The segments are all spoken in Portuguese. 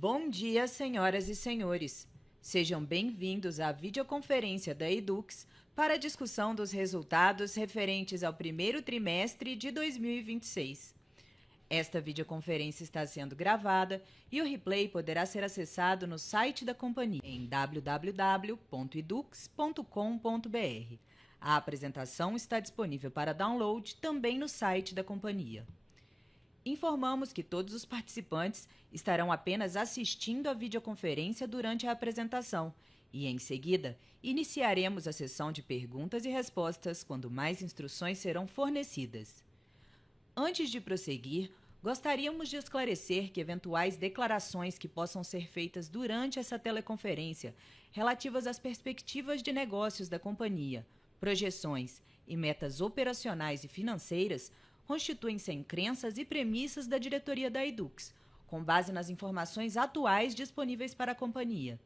Bom dia, senhoras e senhores. Sejam bem-vindos à videoconferência da Edux para a discussão dos resultados referentes ao primeiro trimestre de 2026. Esta videoconferência está sendo gravada e o replay poderá ser acessado no site da companhia em www.edux.com.br. A apresentação está disponível para download também no site da companhia. Informamos que todos os participantes estarão apenas assistindo a videoconferência durante a apresentação e, em seguida, iniciaremos a sessão de perguntas e respostas quando mais instruções serão fornecidas. Antes de prosseguir, gostaríamos de esclarecer que eventuais declarações que possam ser feitas durante essa teleconferência relativas às perspectivas de negócios da companhia, projeções e metas operacionais e financeiras constituem-se em crenças e premissas da diretoria da Edux, com base nas informações atuais disponíveis para a companhia.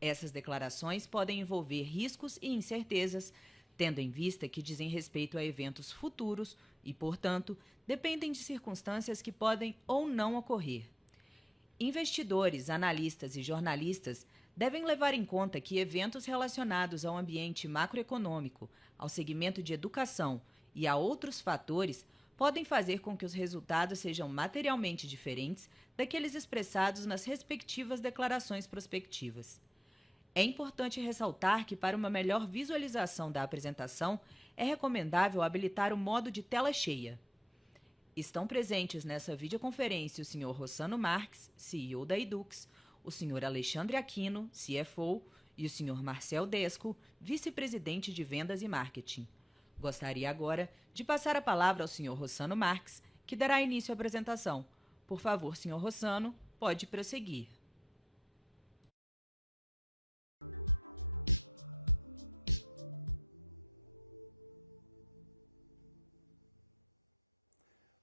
Essas declarações podem envolver riscos e incertezas, tendo em vista que dizem respeito a eventos futuros e, portanto, dependem de circunstâncias que podem ou não ocorrer. Investidores, analistas e jornalistas devem levar em conta que eventos relacionados ao ambiente macroeconômico, ao segmento de educação e a outros fatores podem fazer com que os resultados sejam materialmente diferentes daqueles expressados nas respectivas declarações prospectivas. É importante ressaltar que, para uma melhor visualização da apresentação, é recomendável habilitar o modo de tela cheia. Estão presentes nessa videoconferência o Sr. Rossano Marques, CEO da Edux, o Sr. Alexandre Aquino, CFO, e o Sr. Marcel Desco, vice-presidente de Vendas e Marketing. Gostaria agora de passar a palavra ao Sr. Rossano Marques, que dará início à apresentação. Por favor, Sr. Rossano, pode prosseguir.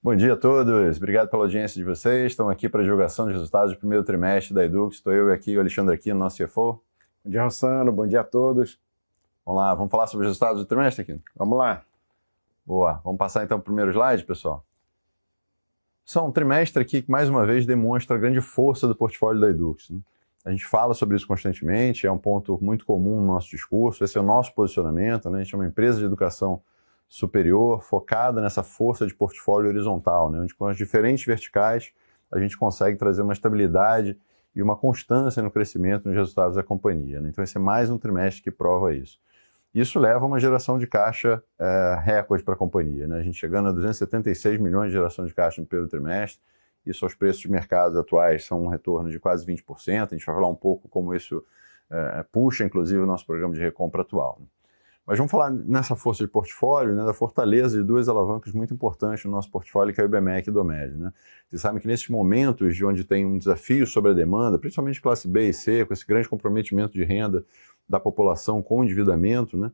Bom dia a todos, obrigado pela audiência de vocês. Estamos aqui para a divulgação de resultados do primeiro trimestre da Edux. Estou eu aqui, o Alexandre Aquino, nosso CFO. Bom dia, Rossano, bom dia a todos. Vamos lá, vamos falar sobre os resultados do trimestre, Aquino? Vamos lá. Boa, vamos passar então para o primeiro slide, pessoal. São um trimestre aqui que, mais uma vez, demonstra a grande força do portfólio da Edux, né? A gente fala sobre isso constantemente, é um ponto muito comum no nosso discurso, esse é o nosso posicionamento, né? A gente é uma empresa de educação superior, focada nessa força de portfólio horizontal, né? Onde com as diferentes verticais a gente consegue trazer uma estabilidade e uma constância no crescimento nos resultados da companhia, né? Então esse é mais um trimestre que prova isso. Isso leva a uma geração de caixa recorde para a companhia, né? A gente chegando a 276 milhões de geração de caixa no primeiro trimestre, isso aos preços de mercado atuais são um retorno de quase 20%, a gente vai falar um pouco como isso puxa, inclusive, o nosso programa de recompra atual, né? Mas vamos falar nessa força de portfólio, né, da fortaleza de duas alavancas muito importantes no nosso portfólio, que é o IBMEC e o Domed, né? Vocês sabem que nesses momentos de onde tem um desafio sobre a demanda, principalmente classe B e C, com esse grande comprometimento de renda da população com o endividamento, né,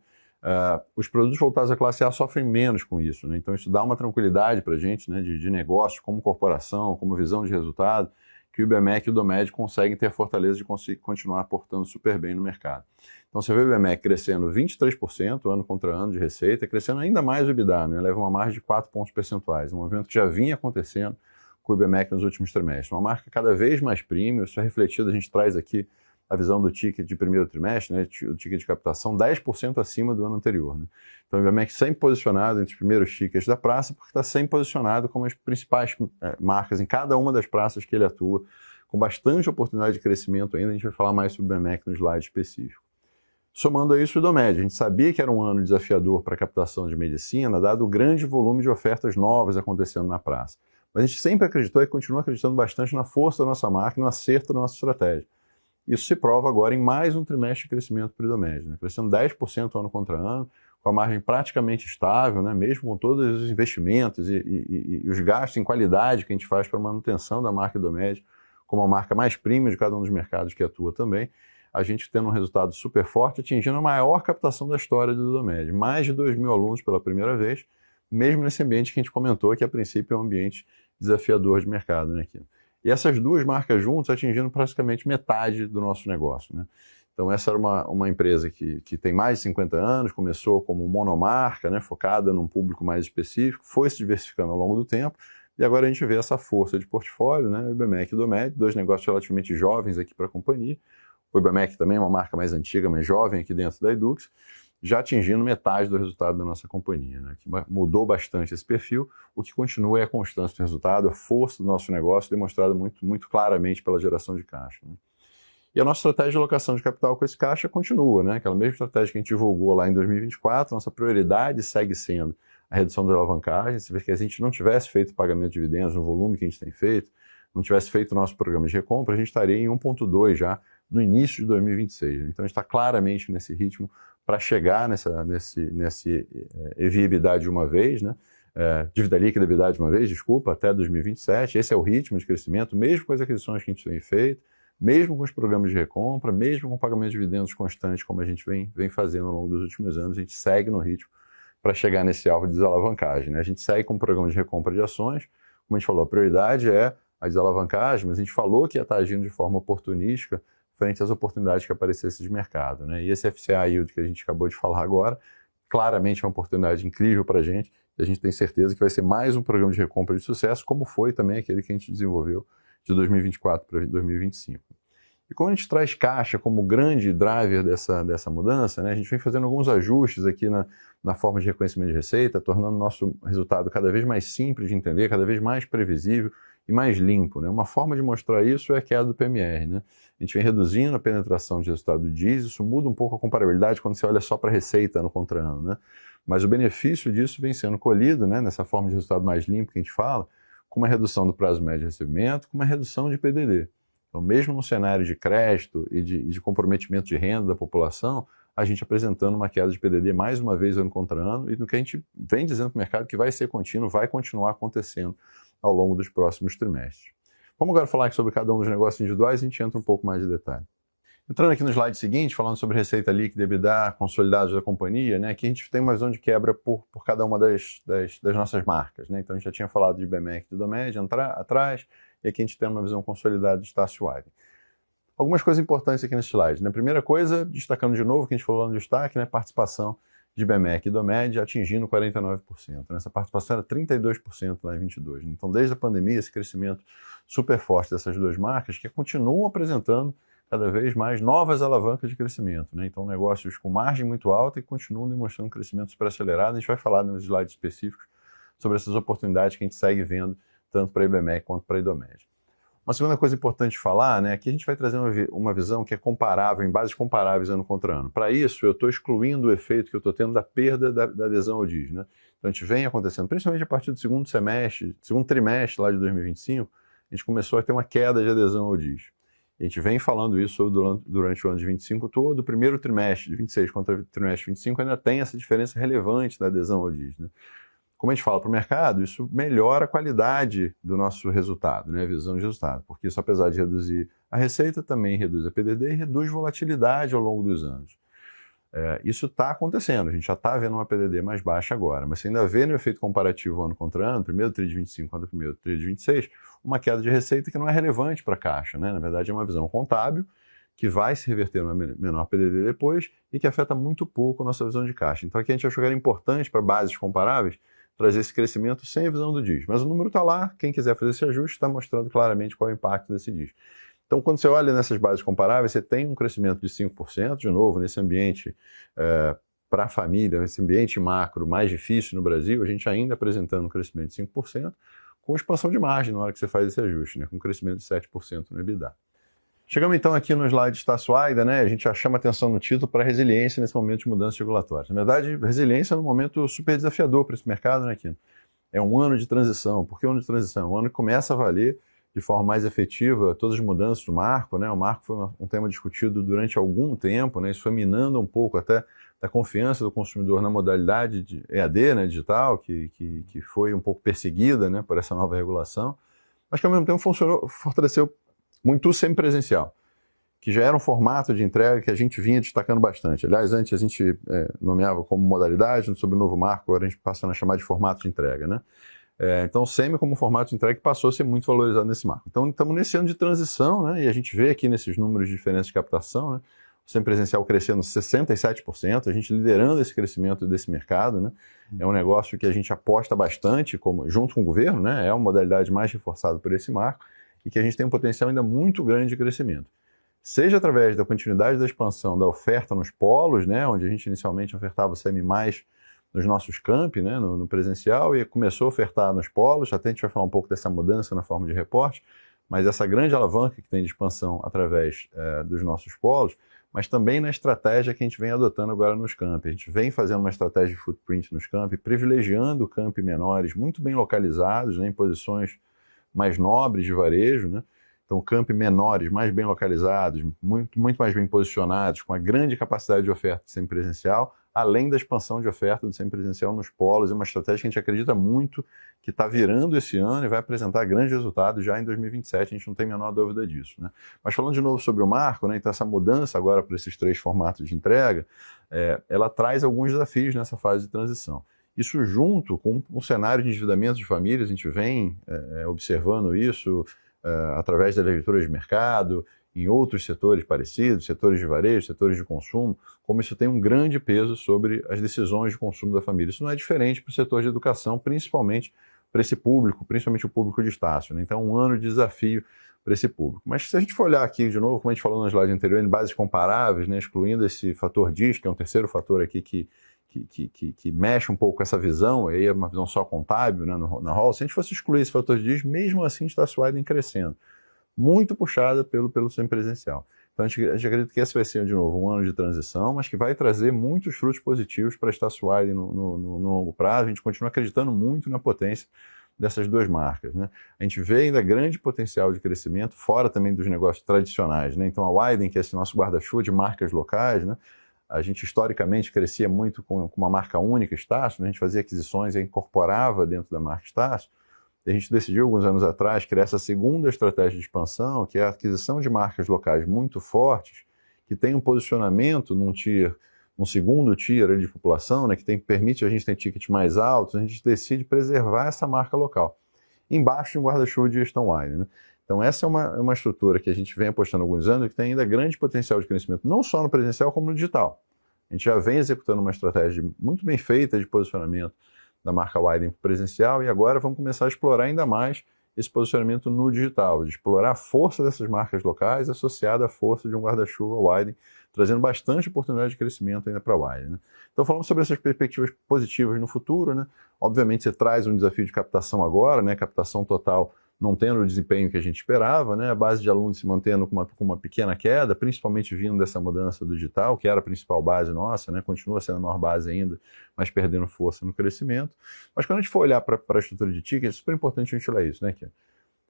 os produtos voltados à classe A sofrem menos com isso, né? Então isso dá uma tranquilidade para a gente, né, de negócio, como corporação, como visão de resultado, que o IBMEC e o Domed conseguem ter a fortaleza de continuar aportando super bem no mercado. Então você vê o IBMEC crescendo 23% ano contra ano de receita, crescendo ainda mais o EBITDA, né? Leva uma margem de 4 pontos percentuais, um movimento que já vinha acontecendo com o IBMEC nos últimos trimestres. Uma marca cada vez mais premium, isso é refletido, a gente traz aqui a visão do ticket de primeiro trimestre, né? O ticket de captação 10% acima do ano anterior, né? Então o IBMEC sempre posicionado entre os primeiros tickets da praça, porque está sempre posicionado como as principais marcas em cada uma das praças que ele atua, com bastante oportunidade de crescimento ainda. A gente vai falar mais sobre o IBMEC no slide específico. Somando a isso o Domed, a gente sabia que era um ano desafiador para a captação de medicina, dado o grande volume de ofertas novas acontecendo na praça. Mas a gente sempre acreditou e continua acreditando bastante na força da nossa marca e no acerto da nossa estratégia. Isso se prova agora em mais um trimestre de crescimento para o Domed, né? Crescendo 10% ano contra ano, com a margem praticamente estável, né? Mesmo com todos os investimentos e os gastos em qualidade que a gente faz para a manutenção da marca Domed, como a marca mais premium de cada um dos mercados que atua também, a gente tendo um resultado super forte, atingindo a maior captação da história do Domed. Mais de 2 mil alunos pela primeira vez, mesmo nesse ambiente que a gente comentou, que a princípio é um ambiente desafiador de mercado, né, aqui. E essas duas marcas juntas atingindo praticamente metade do nosso negócio, né? Então essa era uma empresa que tem mais de 50 anos, começou como monomarca, né, focada num público mais específico, foi se diversificando ao longo do tempo, E agora a gente vê essa força de portfólio, né? O IBMEC e o Domed, dois negócios relativamente jovens aqui para a companhia. O IBMEC também é uma marca mais antiga, mais jovem aqui dentro da Edux, já atingindo metade do resultado da nossa companhia, né? Que mudou bastante esse perfil. O que continua é a constância do resultado, a força do nosso negócio, demonstrada muito claramente pela geração de caixa, né? E a nossa estratégia de alocação de capital com esse caixa continua, né? Aquela mesma estratégia que a gente divulgou lá em 2024, nossa prioridade segue sendo a redução da alavancagem. Se a gente não tivesse feito pagamento de dividendos no volume que a gente tem feito, não tivesse feito o nosso programa de recompra, a gente estaria em 1,2 já no início de 2026. Então a gente está claramente nesse ritmo para chegar nesse EV/EBITDA de uma vez, né? Dívida líquida EBITDA de uma vez, desculpa, até 2027. Esse é o ritmo de crescimento, mesmo com as aquisições que a gente tem feito, mesmo com os programas de recompra, mesmo com o pagamento de dividendos constantes, como a gente vem fazendo ao longo dos últimos anos, a gente segue no ritmo para chegar nesse alvo de desalavancagem, né? A gente segue com o programa de recompra de ações, como a gente falou, a prioridade é a desalavancagem, mas a gente falou que ia estar agindo de forma oportunística frente às oportunidades que aparecessem de mercado, né? E esse FCA Yield que a gente acabou de falar agora, claramente é uma oportunidade incrível para a gente, e a gente tem certeza que vai ser mais um programa de recompra de sucesso, como foi também aquele que a gente desenvolveu de 2024 para 2025. E como a gente traz caixa como grande driver dessa mudança, né, a gente vem fazendo alguns ajustes aqui na forma de reconhecimento de receita, tornando o nosso resultado cada vez mais simples de entender, cada vez mais previsível e mais limpo, né? Uma forma de mostrar isso é a queda do PMR, né? A gente vem reduzindo a penetração de resultado do DIS, isso muda um pouco a comparabilidade quando você olha só para a receita ano contra ano, né? Mas o benefício disso vem sendo colhido, né, nessa forma de resultado mais limpo que a gente fala, com uma redução do prazo médio de recebimento, com uma redução de PDD. Então, mesmo no cenário de crédito e de comprometimento de renda da população, a gente apresentando uma queda de PDD mais uma vez ano contra ano, e no que a gente vem dizendo para o mercado que vai ser contínuo, vai continuar acontecendo ao longo dos próximos trimestres. Vamos agora falar sobre cada um dos negócios individuais e a gente entra um pouco mais de detalhe. Entrando aqui no slide seguinte, falando sobre receita líquida e EBITDA consolidados da companhia, né, aqui a gente tem uma visão de quebra por cada uma das nossas marcas, né? Então a gente já tinha falado de IBMEC e de Domed atrás, e aqui a gente tem uma visão consolidada de Estácio Wyden. Algumas coisas importantes aqui nesse slide, né? Primeira coisa, destacando de novo, que a gente falou no destaque, né, participação de IBMEC e Domed atingindo 49%. Essa participação era 32% lá em 22. Então, desde a pandemia, esse crescimento super forte dessas duas marcas que continuam apresentando cada vez mais novas alavancas de crescimento, né? Então, negócios com margem muito alta e continuam demonstrando um crescimento super acelerado. A gente vai falar nos slides específicos sobre essas oportunidades que a gente segue vendo tanto para a IBMEC quanto para a Domed. Uma segunda coisa importante de falar, né, aqui a gente vai trazer uma visão que é comparável, em bases comparáveis ano contra ano. Para isso, eu estou excluindo o efeito que eu estou tendo da perda da adesão ao DIS, né? Então, a gente vem acontecendo, principalmente a partir do segundo trimestre lá de 2025, a gente começou a ter uma queda de adesão ao DIS. A gente vem falando isso durante o ano de 25 todo, o primeiro trimestre de 26 contra o trimestre de 25 ainda tem essa diferença relevante da adesão ao DIS, né? Como a gente fala para o mercado, isso melhora a qualidade do nosso resultado, né, a visão de resultado, porque isso, apesar de reduzir a receita, também reduz a PDD e reduz volatilidade ao longo dos anos. Isso está acontecendo, a gente já está vendo uma PDD mais baixa agora, mas você ainda vê no efeito comparativo ano contra ano, primeiro TRI de 25 contra o primeiro TRI de 26, uma queda de receita que não é relevante para a caixa, né? Na verdade é uma visão contábil que vai se reverter numa menor PDD depois e que afeta muito pouco a nossa visão de caixa. Então aqui a gente achou que era importante para bases comparáveis trazer esse crescimento sem a visão do DIS. Mas o número está lá, quem quiser fazer esse ajuste está mostrando claramente qual é o impacto desse DIS. Então, quando você olha nessas bases comparáveis, você tem um crescimento de 5%, de novo, nesse ambiente para a família, nesse ambiente macro mais difícil no Brasil, a gente ainda apresentando um crescimento de 5%, com expansão de margem na hora que você faz esse ajuste, né, com um crescimento de 7% no EBITDA. Chegamos então aqui no slide de Estácio Wyden, né? A gente já chama atenção no título para a resiliência nesse momento de mudança regulatória. Na verdade, resiliência é um momento super desafiador para esse mercado, né, Kino? É um ano de transição. Por que um ano de transição? Um ano que começa a valer de forma mais efetiva todas as mudanças do marco, né? O marco foi um tema discutido durante algum tempo, né? Isso foi minando um pouco até da confiança do consumidor na modalidade de EAD, né, digital, que foi um pouco perseguida, né, por essa nova regulação, mas que ao mesmo tempo fortaleceu muito o semipresencial, que já era um formato de entrega que a gente vinha destacando bastante. Aliás, antes a gente nomeava como modalidade, sobre o novo marco, agora a gente passando a chamar de formato de entrega, né? Então, semi como formato de entrega que passou a ser muito valorizado nesse marco. Então, estamos nesse ano de transição, né? E a gente vê aqui nesses números de diferença de captação, né, semipresencial crescendo 67%, a gente liderando esse crescimento desse mercado, né? É um negócio que a gente aposta bastante, junto com o governo, né? É uma modalidade mais reforçada por esse marco e que a gente tem um potencial ainda muito grande de crescimento. Seja através da continuidade da expansão da oferta nos polos, né? Onde a gente inicialmente ofertava o semi mais nos nossos campi, né? No presencial, e começou a ofertar nos polos, até a gente vai falar um pouco dessa mudança na forma de reporte, mas essa grande alavanca que tem de expansão através dos nossos polos, mas também na estratégia que a gente vem adotando agora nos campi. A gente vem fazendo uma estratégia de footprint nos campi, privilegiando campi menores, muito bem localizados, né, em posições mais nobres de varejo, né? Então, campi menores, mais bem localizados, muito mais bem posicionados, com a grande capacidade de oferta de semipresencial, além da expansão de oferta do semipresencial nos polos. É uma estratégia que a gente acredita muito, que está virando esse ano e vai apresentar grandes resultados já em 2027, a gente não tem a menor dúvida disso, né? Mas falando de novo sobre o marco, né, então essa mudança agora para esses 3 formatos de entrega, ela traz alguns desafios nessa fase de transição. Isso junto com um cenário de endividamento de famílias, a gente vem observando isso através das leituras de mercado, em outros setores parecidos, setores de varejo, setores de consumo, como isso tem um grande peso sobre as decisões de consumo da família. Isso não é diferente para o setor de educação, principalmente para esse público, principalmente o público de Estácio, né? Então, um ano de desafio para esse público. Mas se a gente for olhar aqui de novo, como a gente falou no slide anterior, em bases comparáveis, né, excluindo esse fator DIS, que é um terceiro fator aqui que mexe um pouco com essa visão, aí é uma visão só contábil, né, na Hall. Se a gente fosse excluir esse fator DIS, mesmo assim está Estácio crescendo, muito puxada pelo semipresencial. Então a gente acredita que esse vai ser, de novo, um ano de transição, mas que vai trazer muitos frutos positivos para a Estácio no longo prazo. A gente continua acreditando muito na potência dessas 2 marcas, né? A gente vê ainda grande potencial de crescimento, fora também dos negócios tradicionais, né? Então a Widen, que é esse nosso guarda-chuva de marcas locais, né? A gente historicamente crescia muito com uma marca única, Estácio, né? A gente fazia aquisições e incorporava dentro da marca Estácio. A gente decidiu, alguns anos atrás, criar essa segunda estratégia de expansão, que é a aquisição de marcas locais muito fortes, que tem um posicionamento num segundo tier de população, né, que permite a gente ter tickets mais altos. A gente decide preservar essa marca local, embaixo de um guarda-chuva de gestão wide, né? Então essa é uma estrutura que a gente vem apostando há alguns anos e que tem ainda grande potencial de crescimento, não só no presencial como no digital. A gente já vem executando uma estratégia muito bem feita de posicionamento da marca Widen presencial, e agora vamos começar a explorar ainda mais esse posicionamento no digital, de explorar a força dessas marcas locais associada à força de um guarda-chuva Widen, trazendo bastante oportunidade de crescimento ainda para a Widen, né? Então, falando sobre essas perspectivas positivas no futuro, né? Obviamente você traz um desafio de captação agora, né? Captação total não tendo o desempenho que a gente esperava, né? A base de alunos se mantendo com uma pequena queda, principalmente vindo dessa mudança do digital, que era a principal base nossa, né? Continua sendo a maior base ainda, mas perdendo força no crescimento. Mas quando a gente for olhar para a estrutura de ticket, é super importante a gente olhar isso, né? Que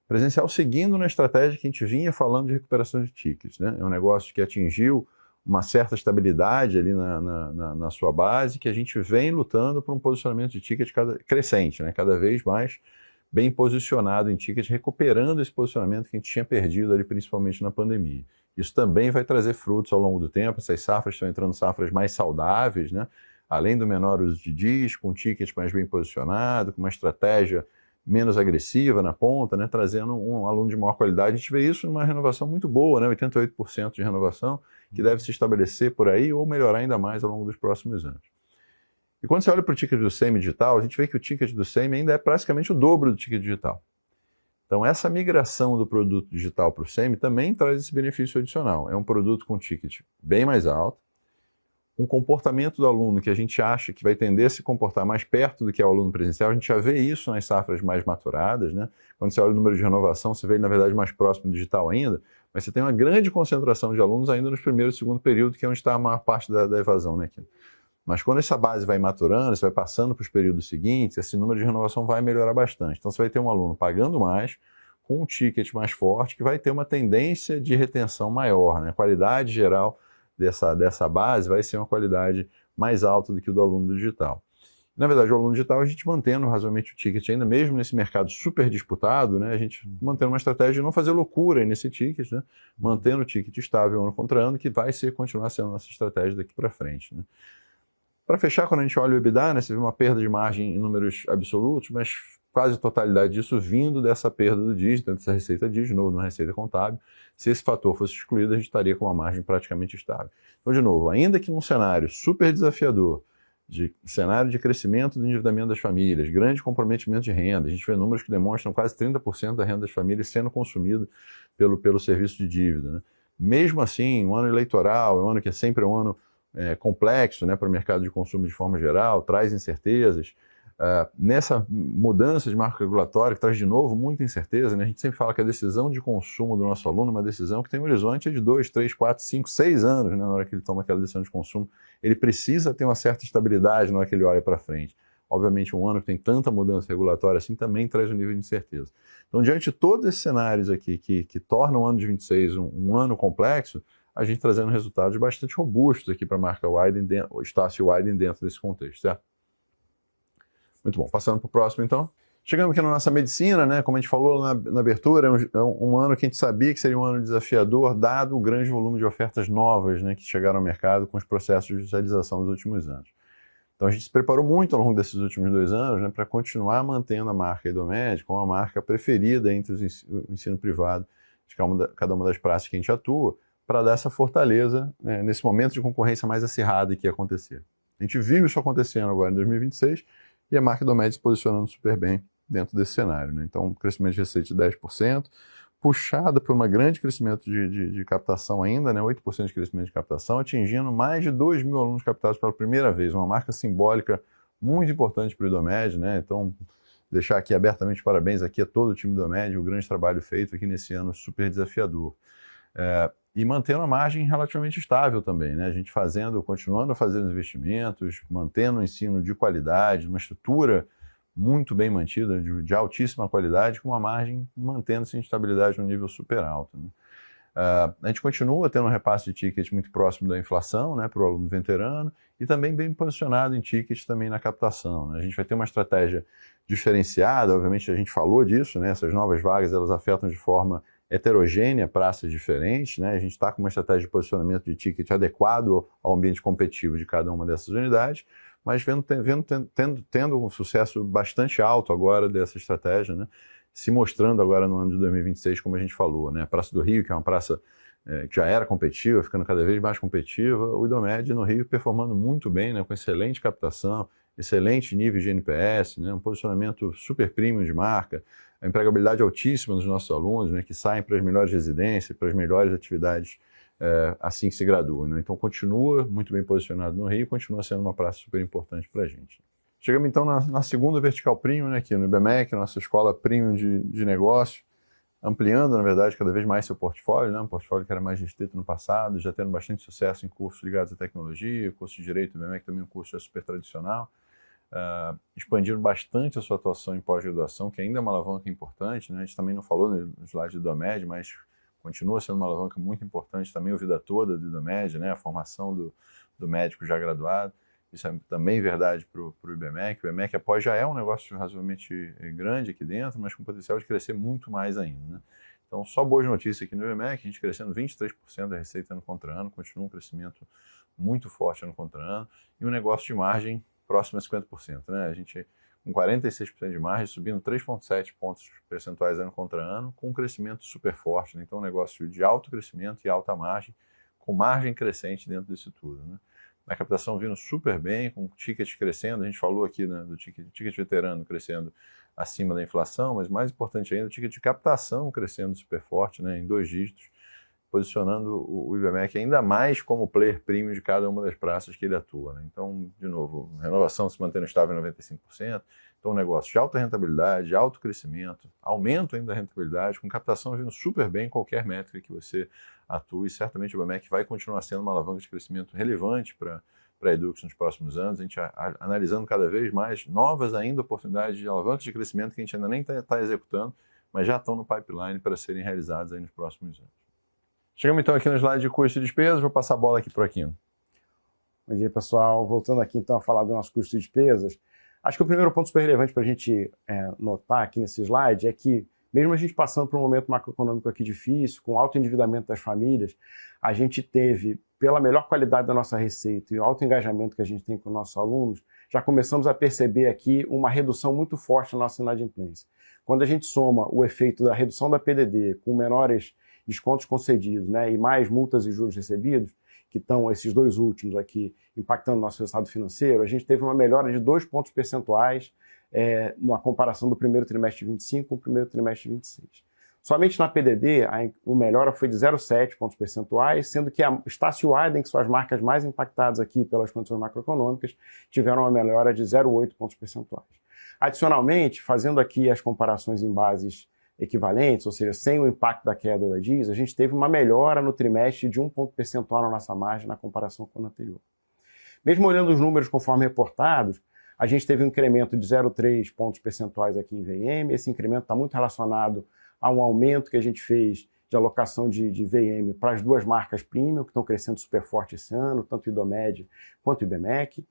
presencial seguindo na estratégia que a gente vinha falando de recuperação de tickets, né? É um negócio que atingiu uma certa estabilidade ali na sua base, que a gente vem lutando por um posicionamento de ticket crescente, né? Cada vez mais bem posicionado em ticket, recuperando esse posicionamento que a gente tinha perdido ali, principalmente na pandemia. Isso também vai trazer frutos ao longo do tempo. Essas safras estão entrando safras mais saudáveis, né? Além do menor uso de DIS, com ticket mais bem posicionado, com uma estratégia menos agressiva na ponta, né? Trazendo um aluno de maior qualidade. A gente vê isso numa renovação muito boa, né? 88% de renovação, que deve se estabelecer por aí ou melhorar ainda mais ao longo dos próximos anos. E quando você olha para o ticket do SEMI digital, a gente vê que o ticket do SEMI ainda é praticamente o dobro do ticket digital. Então, essa migração do produto digital para o SEMI também traz esse benefício adicional. É um produto com ticket bem mais alto, um comportamento do aluno que a gente acha que vai tender a se comportar mais perto do que é o aluno presencial. A gente já vê isso nas safras mais maturadas, né? Quando você olha o número de renovação, você vê ele, na verdade, mais próximo do digital ainda, mas você tem uma grande concentração de alunos ainda nos primeiros e segundo período, que é onde está a maior parte da evasão, né? Mas quando essa base vai maturando, você vai passando para os períodos seguintes, esse número de renovação vai melhorar bastante. Então você vai ter um aluno pagando mais, com um ticket mais forte, que vai ter uma tendência de retenção maior, né? A qualidade geral dessa base vai ser uma qualidade mais alta do que o do aluno do digital. Na verdade, o aluno digital, a gente mantendo razoavelmente o ticket, ainda mesmo nesse mercado super disputado, né? A gente mantendo uma estratégia de não fazer loucura nesse ticket, né? Mantendo o ticket estável ano contra ano, que vai continuar sendo a nossa estratégia daqui para frente, né? Para fechar, quando a gente olha o EBITDA, né, você vê uma perda de margem em números absolutos, mas quase a totalidade disso vindo dessa perda do dígito, dessa receita dígito, de novo, numa receita contábil. Se esse fator fosse excluído, a gente estaria com uma margem praticamente estável. Então, de novo, ainda que num cenário super desafiador, cenário de crescimento do endividamento das famílias, grande comprometimento de renda, a gente vê números que demonstram quase 30% da renda das famílias sendo consumida pelo serviço de dívida, né? Mesmo assim, um ano eleitoral, um ano que é sempre um ano complexo, né, para o mercado de consumo de forma geral, traz incertezas. Nessa mudança de marco regulatório, que traz de novo muita incerteza, né? A gente sempre fala que a decisão de consumo do nosso aluno é uma decisão que tem um horizonte de 2, 3, 4, 5, 6 anos, né, na hora que ele toma aquela decisão de consumo. Ele precisa ter uma certa estabilidade na hora que ele olha para frente. Obviamente, um ano que tem tanta mudança regulatória assim também traz um nível de incerteza. Então, diante de todos esses cenários aqui que tornam o ano de 26 um ano complexo, a gente trazendo resultados bastante robustos aqui para a marca Widen, Estácio Widen dentro desse contexto, certo? Muito bom. Passando para o próximo, então. Chegamos aqui na nossa medicina, né? Como a gente falou na abertura, é um ano que a gente sabia que seria um ano desafiador, dado o grande volume de ofertas novas, né, que chegaram ao mercado com os processos de digitalização dos últimos anos. Então a gente se preparou muito ao longo desses últimos 2 anos, né, para continuar mantendo a marca Idomed como a marca preferida entre o ensino privado de cada uma das praças que a gente atua, para dar essa fortaleza, né, nesse momento de concorrência mais acirrada que ia acontecer. A gente viu isso acontecendo agora em 2026 e a marca Idomed se posicionando super bem dentro desse cenário, né? Então, um crescimento de receita de 10%, puxada por um grande crescimento de captação ainda, né? 8% de crescimento de captação, atingindo mais de 2 mil alunos captados pela primeira vez, uma marca simbólica muito importante para o Idomed, né? Então, deixar aqui abertamente parabéns aqui a todo o time do Idomed, o grande trabalho feito aqui nesse ano super desafiador. E mantendo a margem relativamente estável também, né? A gente continuando a fazer os investimentos, mantendo o ensino de qualidade, uma estrutura muito bem mantida, de altíssima qualidade, com uma margem mantendo-se em estabilidade no nível super alto, né? A gente continua tendo um repasse de ticket muito próximo da inflação, né, para o aluno veterano, e também bem posicionado em tickets também na captação, né? A gente vai ter uma estratégia diferenciada, obviamente a gente falou disso, né? Essas novas vagas elas afetam de forma heterogênea praças diferentes, né? A gente está com uma estratégia de posicionamento de ticket adequado ao ambiente competitivo de cada uma dessas unidades, mas tendo um sucesso bastante alto agora dessa estratégia, né? Se mostrando agora no ano de 2026, como a gente falou, né? A Praça do Rio, que é uma praça que já era competitiva, ficando cada vez mais competitiva, o Idomed no Rio performando muito bem, né? Com excelente captação, excelente nível de NPS, né? Um posicionamento super premium de marca, a empregabilidade altíssima dos nossos alunos, né? Que saem para as melhores residências, para as melhores atividades assim que se graduam, né? Então continua muito bem posicionado no Rio, continua sendo uma praça super importante para a gente. Chegamos então na segunda vertical premium, né, aqui no IBMEC, nossa escola premium de negócio, ampliando, na verdade, cada vez mais seu portfólio, né, um portfólio que era mais restrito no passado, já tendo bastante sucesso em cursos ligados à tecnologia, curso de Direito, o IBMEC também é um curso já super tradicional, expandindo bastante a sua atuação em pós-graduação, que ainda é uma alavanca importante, né, a gente também não falou no slide do Idomed, mas continua sendo uma alavanca muito importante também a vida toda do Idomed, né, a formação do médico já graduado. Isso é também verdade para o IBMEC. O IBMEC após já é um negócio razoavelmente grande aqui dentro, mas com potencial de crescer muito mais ainda, né? Então, só boas notícias aqui no IBMEC, a gente crescendo 23% da receita ano contra ano, continua um crescimento muito forte ano contra ano, e um negócio de margem próximo a 50%, né? A gente com 46% de margem, subindo 3,7 pontos percentuais ano contra ano, com um crescimento super forte, né? Então, um negócio de alto crescimento e alta margem, com margem crescente dentro disso tudo, né? A captação vindo super bem, com o ticket crescendo, a gente falou aqui, né, do ticket veterano crescendo acima da inflação, mas mais importante ainda, o ticket de captação crescendo super forte, né, em 2 dígitos, posicionando o IBMEC ainda mais como player premium de cada uma das praças que ele atua, né? Então, de novo, renovação se mantendo estável em 95%, então um negócio de alta rentabilidade, de alto crescimento, aumento ainda da rentabilidade, com captação vindo super bem em qualquer métrica que você atue, certamente o IBMEC vai continuar sendo uma alavanca de crescimento relevante para a Edux nos próximos anos, a gente analisando cada vez mais novas ainda oportunidades de alavancas de crescimento que a gente ainda nem está executando, mas já estão no pipeline para serem realizadas aí nos próximos anos. Chegamos então aqui no slide de custo e despesas, vou passar a bola aqui para o Aquino. Bom dia, pessoal. Voltando aqui então a falar do nosso custo de despesas, acho que o primeiro ponto super relevante para a gente notar aqui nesse slide é que, mesmo a gente passando por um momento macroeconômico aqui difícil, com alto endividamento das famílias, a gente teve, pela melhor qualidade da nossa receita e o alto engajamento que a gente tem com os nossos alunos, já começamos a perceber aqui uma redução muito forte na nossa inadimplência. Quando a gente soma o efeito da redução da PDD com menores descontos concedidos, né, e mais multas e juros recebidos, que estão esses dois últimos aqui impactando o nosso resultado financeiro, a gente teve uma melhora de 2 pontos percentuais na comparação do primeiro trimestre de 25 com o primeiro trimestre de 26. Somente na PDD, a melhora foi de 0,7 pontos percentuais, sendo que a Estácio e Wyden, que são as marcas mais impactadas aqui pelas condições macroeconômicas, tiveram uma melhora de 0,8 pontos percentuais. Adicionalmente, fazendo aqui as comparações em bases equivalentes, ou seja, sem o impacto da queda da DIS, a gente teve uma melhora no trimestre de 1 ponto percentual na nossa margem na comparação com o ano anterior. Mesmo olhando os números conforme reportados, a gente teve um incremento de 0,3 pontos percentuais aqui em VM. Esse incremento está muito relacionado a um aumento que a gente fez de alocação de VM para as duas marcas premium, que estão crescendo super forte esse ano, tanto o Idomed quanto o IBMEC.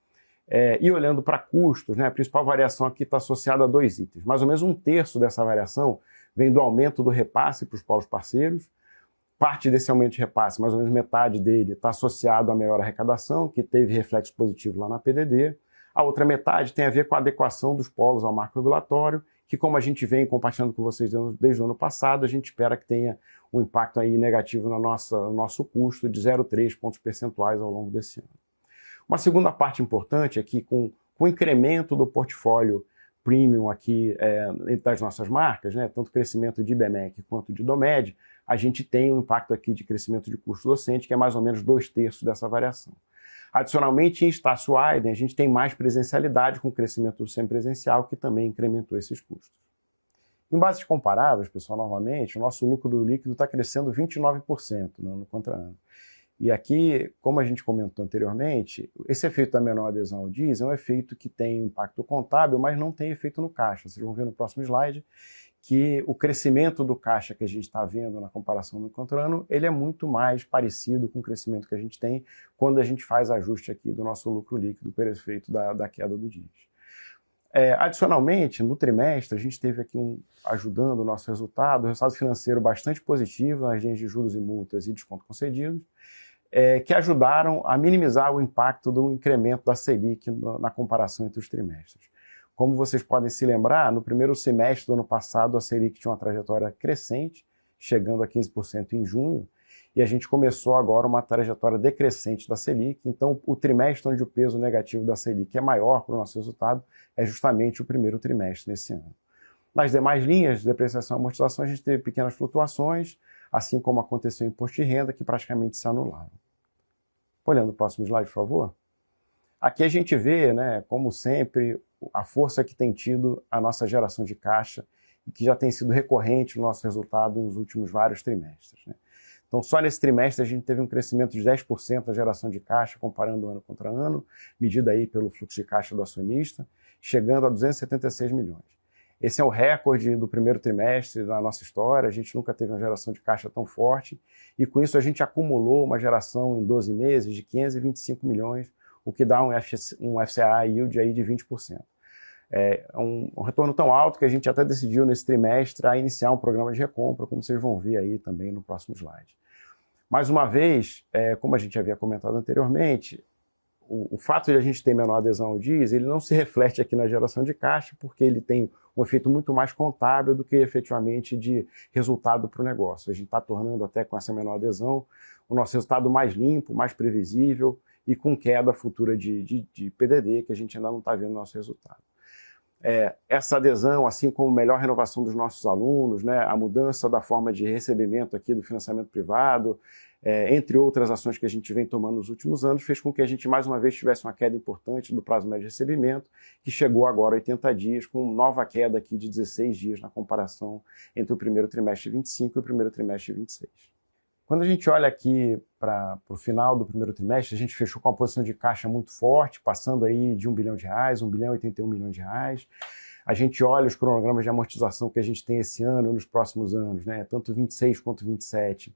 E olhando para custos, né, a principal variação aqui está associada a 2 itens. Mais ou menos 1/3 dessa variação vem do aumento do repasse para os polos parceiros. Parte desse aumento de repasse, mais ou menos metade dele, está associado à melhor arrecadação, que teve reflexo positivo lá na PDD. A outra metade tem a ver com a adequação dos polos ao marco regulatório, que, como a gente vem compartilhando com vocês desde o ano passado, a gente espera que tenha um impacto aí negativo no nosso custo de 0,3 pontos percentuais ao longo desse ano. Uma segunda parte importante é que, com o incremento do portfólio premium aqui das nossas marcas, né, tanto crescimento de IBMEC quanto de Idomed, a gente tem um impacto aqui de crescimento de custo docente, que é mais ou menos 2/3 dessa variação. Adicionalmente, em Estácio Wyden, a gente tem mais presencialidade com o crescimento do semipresencial, que também incrementou esses custos. Em bases comparáveis, pessoal, novamente, o nosso lucro líquido está crescendo 29% no ano contra ano. E aqui, como a gente comentou anteriormente, esse efeito da menor adesão ao DIS é um efeito que tem impacto contábil, mas não tem efeito no caixa. Vocês vão ver no próximo slide que o crescimento do caixa que a gente está vendo na comparação do contra ano, ele é muito mais parecido com o crescimento que a gente tem quando a gente faz ajuste aqui do nosso lucro líquido por efeito da queda do DIS. Adicionalmente, no trimestre, a gente teve aqui ajudando o nosso resultado financeiro bastante positivo nas linhas de juros e multas e desconto concedidos, que ajudaram a minimizar o impacto do incremento da Selic na comparação entre os trimestres. Como vocês podem se lembrar, no primeiro semestre do ano passado, a Selic tinha uma trajetória crescente, chegando a 15% em junho, e a gente começou agora uma trajetória decrescente da Selic. Então, o trimestre onde o peso negativo da Selic é maior para o nosso resultado é justamente o primeiro trimestre nesse ano. Nas demais linhas de depreciação e amortização, a gente teve pequenas flutuações, assim como aconteceu em imposto de renda, que praticamente se anularam. Olhando o próximo slide, por favor. Aqui a gente vê, né, como sempre, a força que tem tido a nossa geração de caixa e que já tem sido recorrente no nosso resultado nos últimos vários trimestres, né? Então, só nesse trimestre a gente teve um crescimento de 10% da geração de caixa, comparando ano contra ano, medida aí pelo fluxo de caixa do acionista, chegando a 276 milhões. Esse é o recorde do primeiro trimestre da nossa história, a gente nunca teve uma geração de caixa tão forte, e com isso a gente acumulou uma geração em 12 meses de 525 milhões, o que dá um FCA yield aí de 20%. É um retorno tão alto que a gente até decidiu nesse trimestre a iniciar um programa de recompra, como vocês vão ver aí também no próximo slide. Mais uma vez, como a gente havia comentado anteriormente, o fato de a gente ter menor adesão ao DIS, ele não se reflete aqui na geração de caixa, porque ele tem um efeito muito mais contábil do que efetivamente de resultado para o negócio. A gente está tornando até com essa menor adesão o nosso resultado mais limpo, mais previsível e com queda futura de PDD, que a gente ainda não está vendo no nosso resultado. Essa adesão, assim como a melhor renovação dos nossos alunos, né, a mudança da forma de recebimento aqui do financiamento privado, entre outras ações que a gente vem tomando nos últimos anos, fez com que a gente mais uma vez tivesse uma queda importante do prazo médio de recebimento, que chegou agora a 80 dias, com nova queda aqui de 16 dias na comparação entre o primeiro trimestre de 25 e o primeiro trimestre de 26. Quando a gente olha aqui para o final do primeiro trimestre, a gente fechou com uma posição de caixa muito forte, passando aí de R$1 bilhão, R$1 bilhão e 81 milhões. A gente olha os cronogramas de amortização que a gente tem esse ano e nos próximos anos, né? Tanto 26 quanto 27.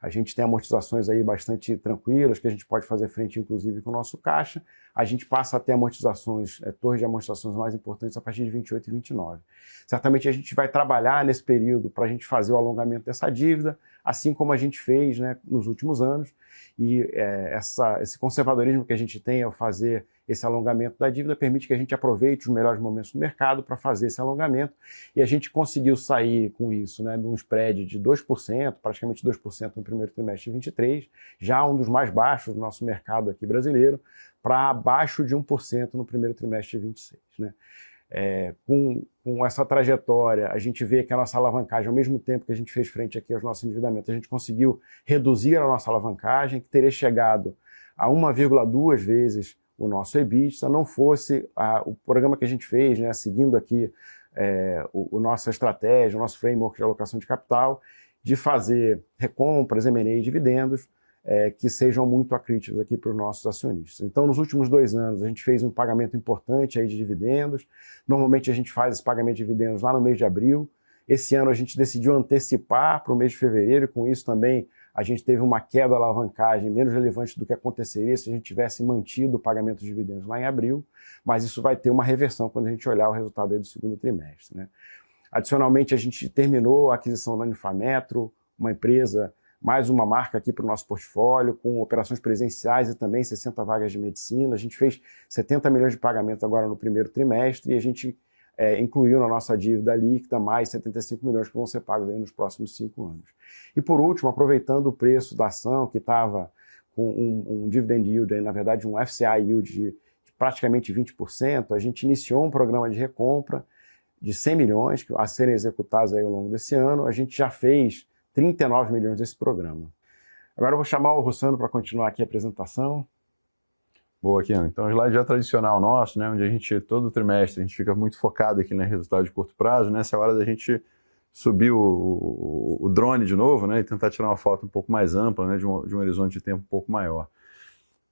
A gente tem amortizações aí bastante tranquilas, que a gente pode fazer frente, inclusive, com o nosso caixa. A gente passa a ter amortizações, torres de amortizações mais importantes a partir de 28 e 29. Certamente a gente vai trabalhar nesse período para a gente fazer o alongamento dessa dívida, assim como a gente fez, né, nos últimos anos. E esse conservadorismo que a gente tem ao fazer esse alongamento da dívida permite que a gente aproveite os melhores momentos do mercado para fazer esse alongamento, e a gente conseguiu sair com isso, né, de um spread de 2%, praticamente 2% no primeiro trimestre de 2023, já um dos mais baixos do nosso mercado aqui brasileiro, para abaixo de 1% no primeiro trimestre de 2026. Né? Com essa trajetória, a gente vê que a nossa alavancagem, ao mesmo tempo que a gente fez frente aqui aos nossos endividamentos, a gente conseguiu reduzir a nossa alavancagem, que teria chegado a 1,2 vezes o nosso EBITDA, se não fosse o programa que a gente fez, né, seguindo aqui nossa estratégia, o nosso framework de alocação de capital, de fazer recompras, M&A e dividendos, que sejam muito accretivos aqui para os nossos acionistas. Então, nos últimos 2 anos, a gente fez um pagamento importante aí de dividendos. Normalmente, a gente faz esse pagamento de dividendos lá no mês de abril. Esse ano, a gente decidiu antecipar para o mês de fevereiro, e com isso também a gente teve uma queda da alavancagem menos relevante do que aconteceria se a gente tivesse mantido o pagamento de dividendos lá em abril, mas isso vai ter uma reversão quando a gente olhar o resultado aí do segundo trimestre. Né? Adicionalmente, a gente terminou a aquisição da Unifametro, uma empresa, mais uma marca aqui para o nosso portfólio, com operações presenciais e também 60 vagas de medicina. A gente fez 70 milhões de pagamentos agora no primeiro trimestre e a gente incluiu na nossa dívida líquida mais 75 milhões que vão ser pagos aí nos próximos 5 anos. E por último, aproveitando o preço da ação, que estava com um dividend yield, aí, na verdade um FCI yield de praticamente 20%, a gente iniciou um programa de recompra de 100 milhões a serem executados aí ao longo desse ano. A gente já fez 39 milhões desse programa. Agora eu vou chamar o Rossano para continuar aqui a apresentação. Boa, Keno. Então, o slide já tradicional nosso, né, onde a gente, todo trimestre, a gente fica muito focado aqui no resultado de curto prazo. Nessa hora da gente subir o drone de novo, né, e tentar tirar uma foto um pouco mais ampla, né, de um horizonte de tempo um pouco maior.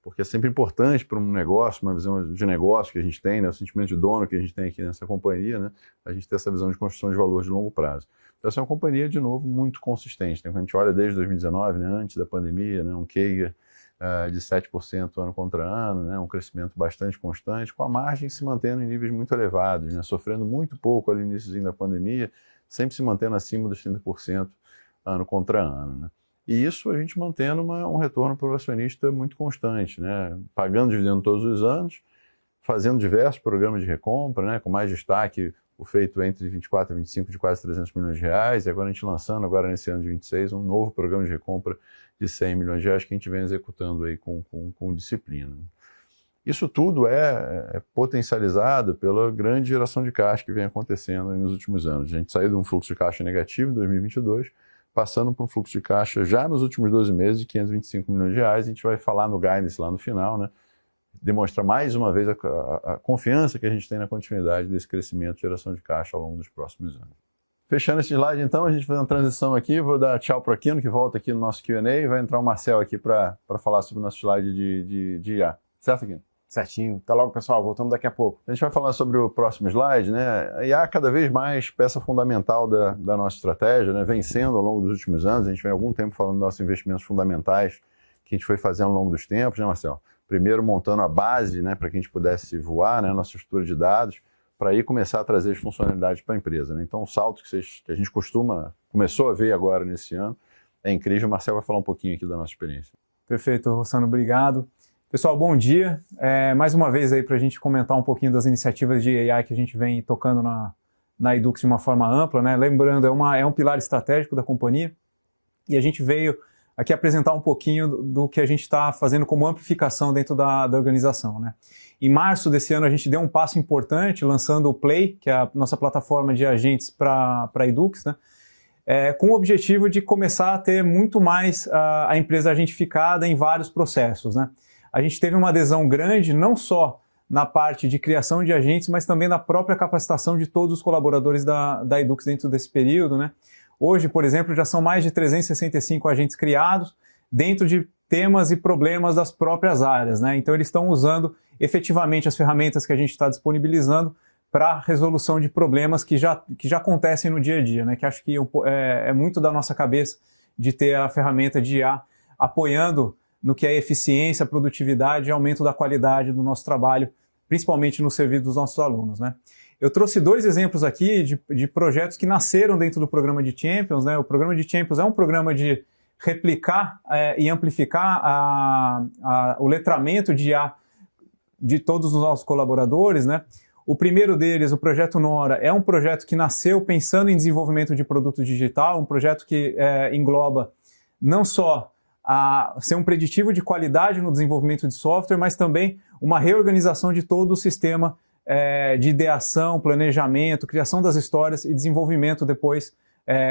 Porque é sempre importante para um negócio, uma visão de negócio que a gente tem, né, o sentimento de dono que a gente tem aqui nessa companhia, né, a gente ter essa visão de construção de valor de longo prazo. Então, essa é uma companhia, de novo, muito consistente. Né? Quando a gente olha desde 2019, né, antes da pandemia, né, um CAGR de 7% ano contra ano, né, um crescimento bastante constante, com a margem se mantendo em níveis muito elevados, né, sofrendo muito pouco ali no início da pandemia, sempre se mantendo acima dos 30% ano contra ano. Né? E isso a gente mantendo um retorno para o acionista muito constante, né, pagando dividendo todos os anos, fazendo diversos programas de recompra, né, com mais destaque o feito entre 24 e 25 de quase 300 milhões de reais, e agora a gente lançando, agora nesse ano de 26, um novo programa de recompra de 100 milhões de reais que a gente vem executando aí com disciplina. Isso tudo é potencializado pela grande geração de caixa que vem acontecendo nos últimos anos. A gente saiu de um fluxo de caixa negativo em 2022, passando para um fluxo de caixa já nos últimos 12 meses de 525 milhões de reais. A gente vai falar no guidance lá no final, né? Demonstra mais uma vez a confiança que a gente tem na continuidade desse crescimento de geração de caixa ao longo dos próximos anos. Fechando esse slide, então, a gente vai fazer uma transição aqui, vou dar tchau para o Aquino, que volta aqui no nosso Q&A, e vai entrar o Marcel aqui para falar sobre o nosso slide de IA. Certo, Aquino? Certinho. Até logo, pessoal. Voltamos daqui a pouco. A gente vai falar sobre o próximo slide, né? A IA cada vez mais peça fundamental da nossa estratégia, né? Vem sendo ao longo dos últimos anos. A gente vem há algum tempo falando dos nossos investimentos fundamentais que a gente foi fazendo ao longo dos tempos, né, Marcel? Primeiro montando a base, né, para que a gente pudesse voar, né, nossa estrutura de dados, para aí começar a trazer as funcionalidades para a empresa. Né? Então, o salto que a gente começou a ver agora nesse ano é incrível. O Marcel vai falar um pouquinho aqui da nossa experiência. Perfeito, Rossano, obrigado. Pessoal, bom dia. Mais uma vez aí para a gente comentar um pouquinho das iniciativas de AI que a gente vem tocando na Edux de uma forma ampla, né? Lembrando, é um pilar estratégico da companhia e a gente veio aqui apresentar um pouquinho do que a gente está fazendo como amplificação dentro da organização. Né? Em março desse ano, a gente deu um passo importante lançando o Play, que é a nossa plataforma de agentes para a Edux, né? Com o objetivo de começar a ter muito mais a empresa agentificada em vários processos. Né? A gente teve uma adesão grande, não só na parte de criação de agentes, mas também na própria capacitação de todos os colaboradores da Edux dentro desse período. Né? Hoje, por exemplo, já são mais de 365 agentes criados dentro de temas e problemas das próprias áreas. Né? Então, eles estão usando efetivamente as ferramentas que a gente está disponibilizando para resolução de problemas que já acontecem no dia a dia, né? Que acho que é muito da nossa cabeça de ter a ferramenta de IA apoiando no que é eficiência, produtividade e aumento da qualidade do nosso trabalho, principalmente no serviço dos nossos alunos. Né? Eu trouxe 2 exemplos aqui de projetos que nasceram dentro do programa de Champions. Né? O programa de Champions é um programa de replicar e amplificar o letramento de IA de todos os nossos colaboradores, né? O primeiro deles, o Projeto Nora, é um projeto que nasceu pensando em desenvolvimento de produto digital, um projeto que engloba não só ser um preditivo de qualidade no desenvolvimento de software, mas também uma reorganização de todo o sistema de ideação, planejamento, criação das histórias e desenvolvimento depois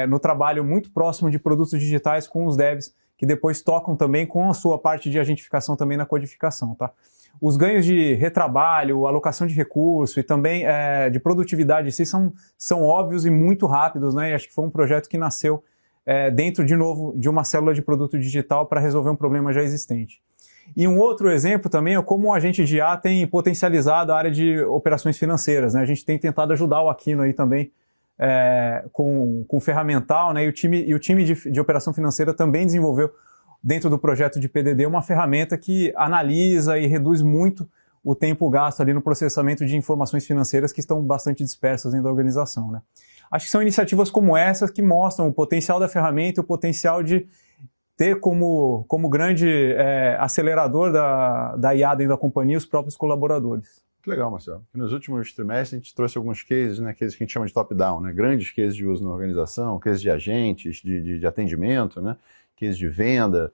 no trabalho muito próximo de produtos digitais com os devs, que depois tocam também com a sua parte de agentificação também na codificação, tá? Os ganhos de retrabalho, alocação de recurso e também de produtividade em si são óbvios e muito rápidos, né? E acho que foi um projeto que nasceu dentro, de novo, de uma célula de produto digital para resolver um problema já existente. E um outro exemplo também é como o agente de IA tem potencializado a área de operações financeiras, né? A gente tem tentado ajudar o Aquino aí também com ferramental, né? E o time de operação financeira também desenvolveu dentro do projeto de PDD uma ferramenta que analisa e reduz muito o tempo gasto ali no processamento de informações financeiras que estão bastante dispersas dentro da organização, né? Acho que são iniciativas como essas que mostram o potencial da ferramenta e o potencial de ter como grande acelerador da IA dentro da companhia os próprios colaboradores. Que legal, Marcelo. Nos últimos trimestres a gente trouxe alguns cases, né, cases que a gente chama de top-down, né, grandes cases de uso na organização, cases de agentes, de atendimento, né, cases de venda,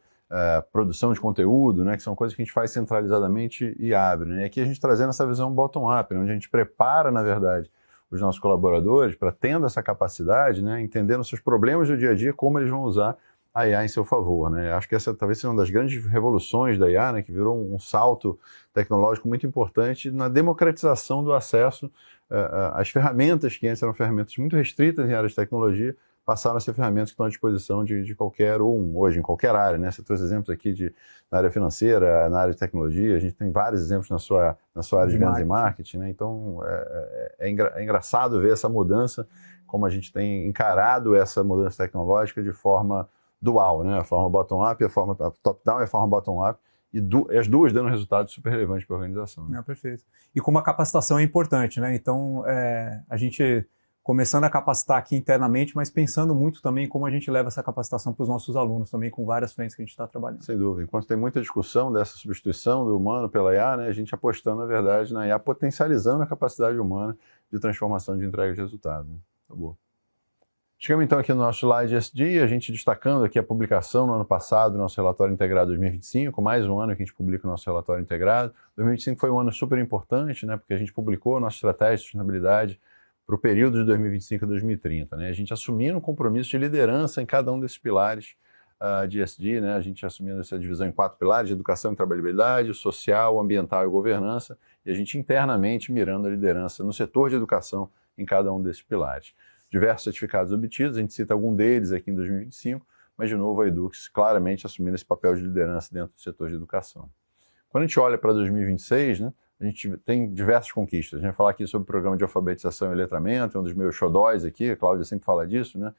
produção de conteúdo, né, que são coisas que a gente faz centralizadamente e abre. Né? E aqui a gente trazendo essa visão bottom-up, né, onde a gente prepara, na verdade, os nossos colaboradores para, tendo essa capacidade, né, entendendo seus problemas do dia a dia, como eles vão usar a IA em seu favor. Né? Acho que essa talvez seja uma das grandes revoluções da IA, né, que virou um salto tecnológico muito importante na democratização do acesso às ferramentas que antes eram ferramentas muito restritas em áreas de tecnologia, passaram a ser ferramentas que estão à disposição de qualquer um, hoje, em qualquer área. Né? Você trouxe exemplos aqui na área financeira, na área de tecnologia, a gente tem vários exemplos na sua área de vendas e marketing. Né? Então, é engraçado ver essa mudança, como a gente tem encarado essa mudança tecnológica de forma dual, né? A forma bottom-up, a forma top-down e a forma bottom-up, e as duas dando resultados super relevantes para a organização. Né? Perfeito. E como a capacitação é importante, né? Então, a gente começando a capacitar aqui internamente, mas pensando muito também em como a gente leva essa capacitação para os nossos alunos também, com várias frentes que a gente está trabalhando. Sem dúvida. Enquanto tem muita discussão dessa substituição do humano pela IA, né, a gente apostando, na verdade, na IA, potencializando a capacidade humana de transformação de entrega de resultado. Né? Tá bom. Chegamos então aqui no nosso slide ESG, a gente destacando aqui a publicação no ano passado do nosso relatório integrado 2025, mais um ano que a gente publica o nosso relatório integrado. 2025 foi um ano super importante, né, porque a gente publicou a nossa estratégia de sustentabilidade para o período de 2025 a 2030. Né? A gente assumindo um compromisso de liderança em cada um desses pilares de ESG, né? A gente assumindo essa divisão em 4 pilares, de educação e trabalhabilidade, social, ambiental e governança, e a gente internamente mirando a liderança no setor de educação em cada um desses pilares. Diversos certificados obtidos, a gente cita algum deles aqui em 2025, mas de novo a Edux claramente assumindo esse papel de liderança dentro do setor de educação. Quando a gente olha para 2026, né, a gente tem diversas conquistas. A gente vai falar aqui sobre o programa de alfabetização e letramento, é um dos meus xodóis aqui, a Cláudia sempre fala disso, né?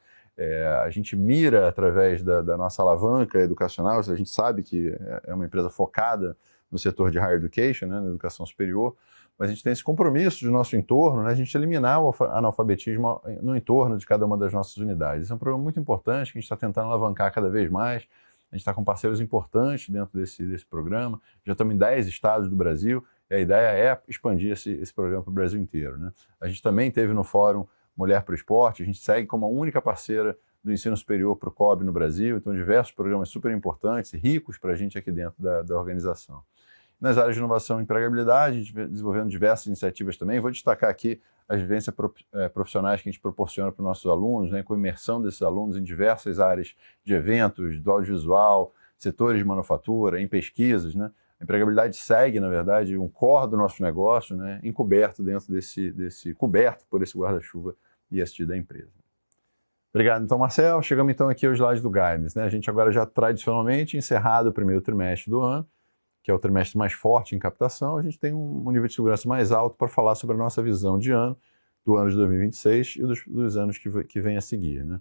A gente mira através da nossa alavanca educacional, a gente sabe que é uma empresa focada no setor de higher education, né, na educação superior, mas a gente tem esse compromisso do nosso entorno, né, a gente eliminar o analfabetismo no entorno de cada uma das nossas unidades. Esse é um programa muito importante que a gente está tentando alavancar cada vez mais. A gente está com parceiros importantes dentro desse programa. Já estamos em 10 estados do Brasil e a ideia é expandir esse programa para o Brasil inteiro. Né? A gente também teve no Fórum Mulher para o Esporte, a gente segue como a única parceira do ensino superior para o COB no Brasil, então diversos programas super importantes e ricos para a gente aqui dentro da organização. Nas áreas de inovação e empregabilidade, desenvolvendo diversas iniciativas também. Vou destacar aqui as vivências profissionais que a gente proporciona para os nossos alunos, né, com imersão desses alunos em diversas áreas de eventos, do audiovisual, setores de manufatura, em pesquisas. Né. A empregabilidade segue, na verdade, um core do nosso negócio, né, encoberto dentro coberto por esse guarda-chuva ESG da empresa. Obrigado, então, Marcelo. Chegamos, então, aqui ao slide do Guidance. Né. A gente agora já tradicionalmente encerrado o primeiro trimestre do ano, que é o trimestre mais forte em captação, a gente tem um nível de segurança mais alto para falar sobre a nossa visão de ano, do ano de 2026 e dos anos que vem a seguir. Né?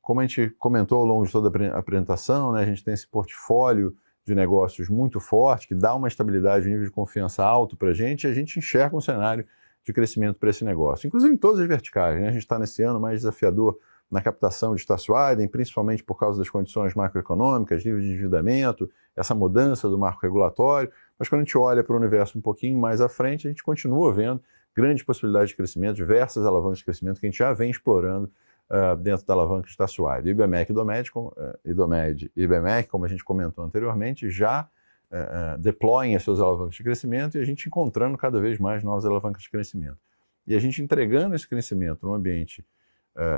Como a gente comentou ao longo de toda a apresentação, né, a gente tem esse portfólio de negócios muito forte, que dá uma estabilidade, um nível de confiança alto para a gente, e a gente enxerga um cenário de crescimento para esse negócio, inclusive em todas as verticais. Né? A gente está nesse ano mais desafiador na captação de Staatsoiden, principalmente por causa das condições macroeconômicas, nível de endividamento, essa mudança do marco regulatório, mas quando a gente olha para o universo um pouquinho mais à frente, a gente continua vendo grandes possibilidades de crescimento, diversas alavancas de crescimento que a gente já vem explorando dentro da alavanca de Staatsoiden. IBMEC e IBMEC, como a gente comentou anteriormente, já deployem as suas alavancas de crescimento e a gente encontrando cada vez mais novas alavancas de crescimento. E a gente entregando esse crescimento num ambiente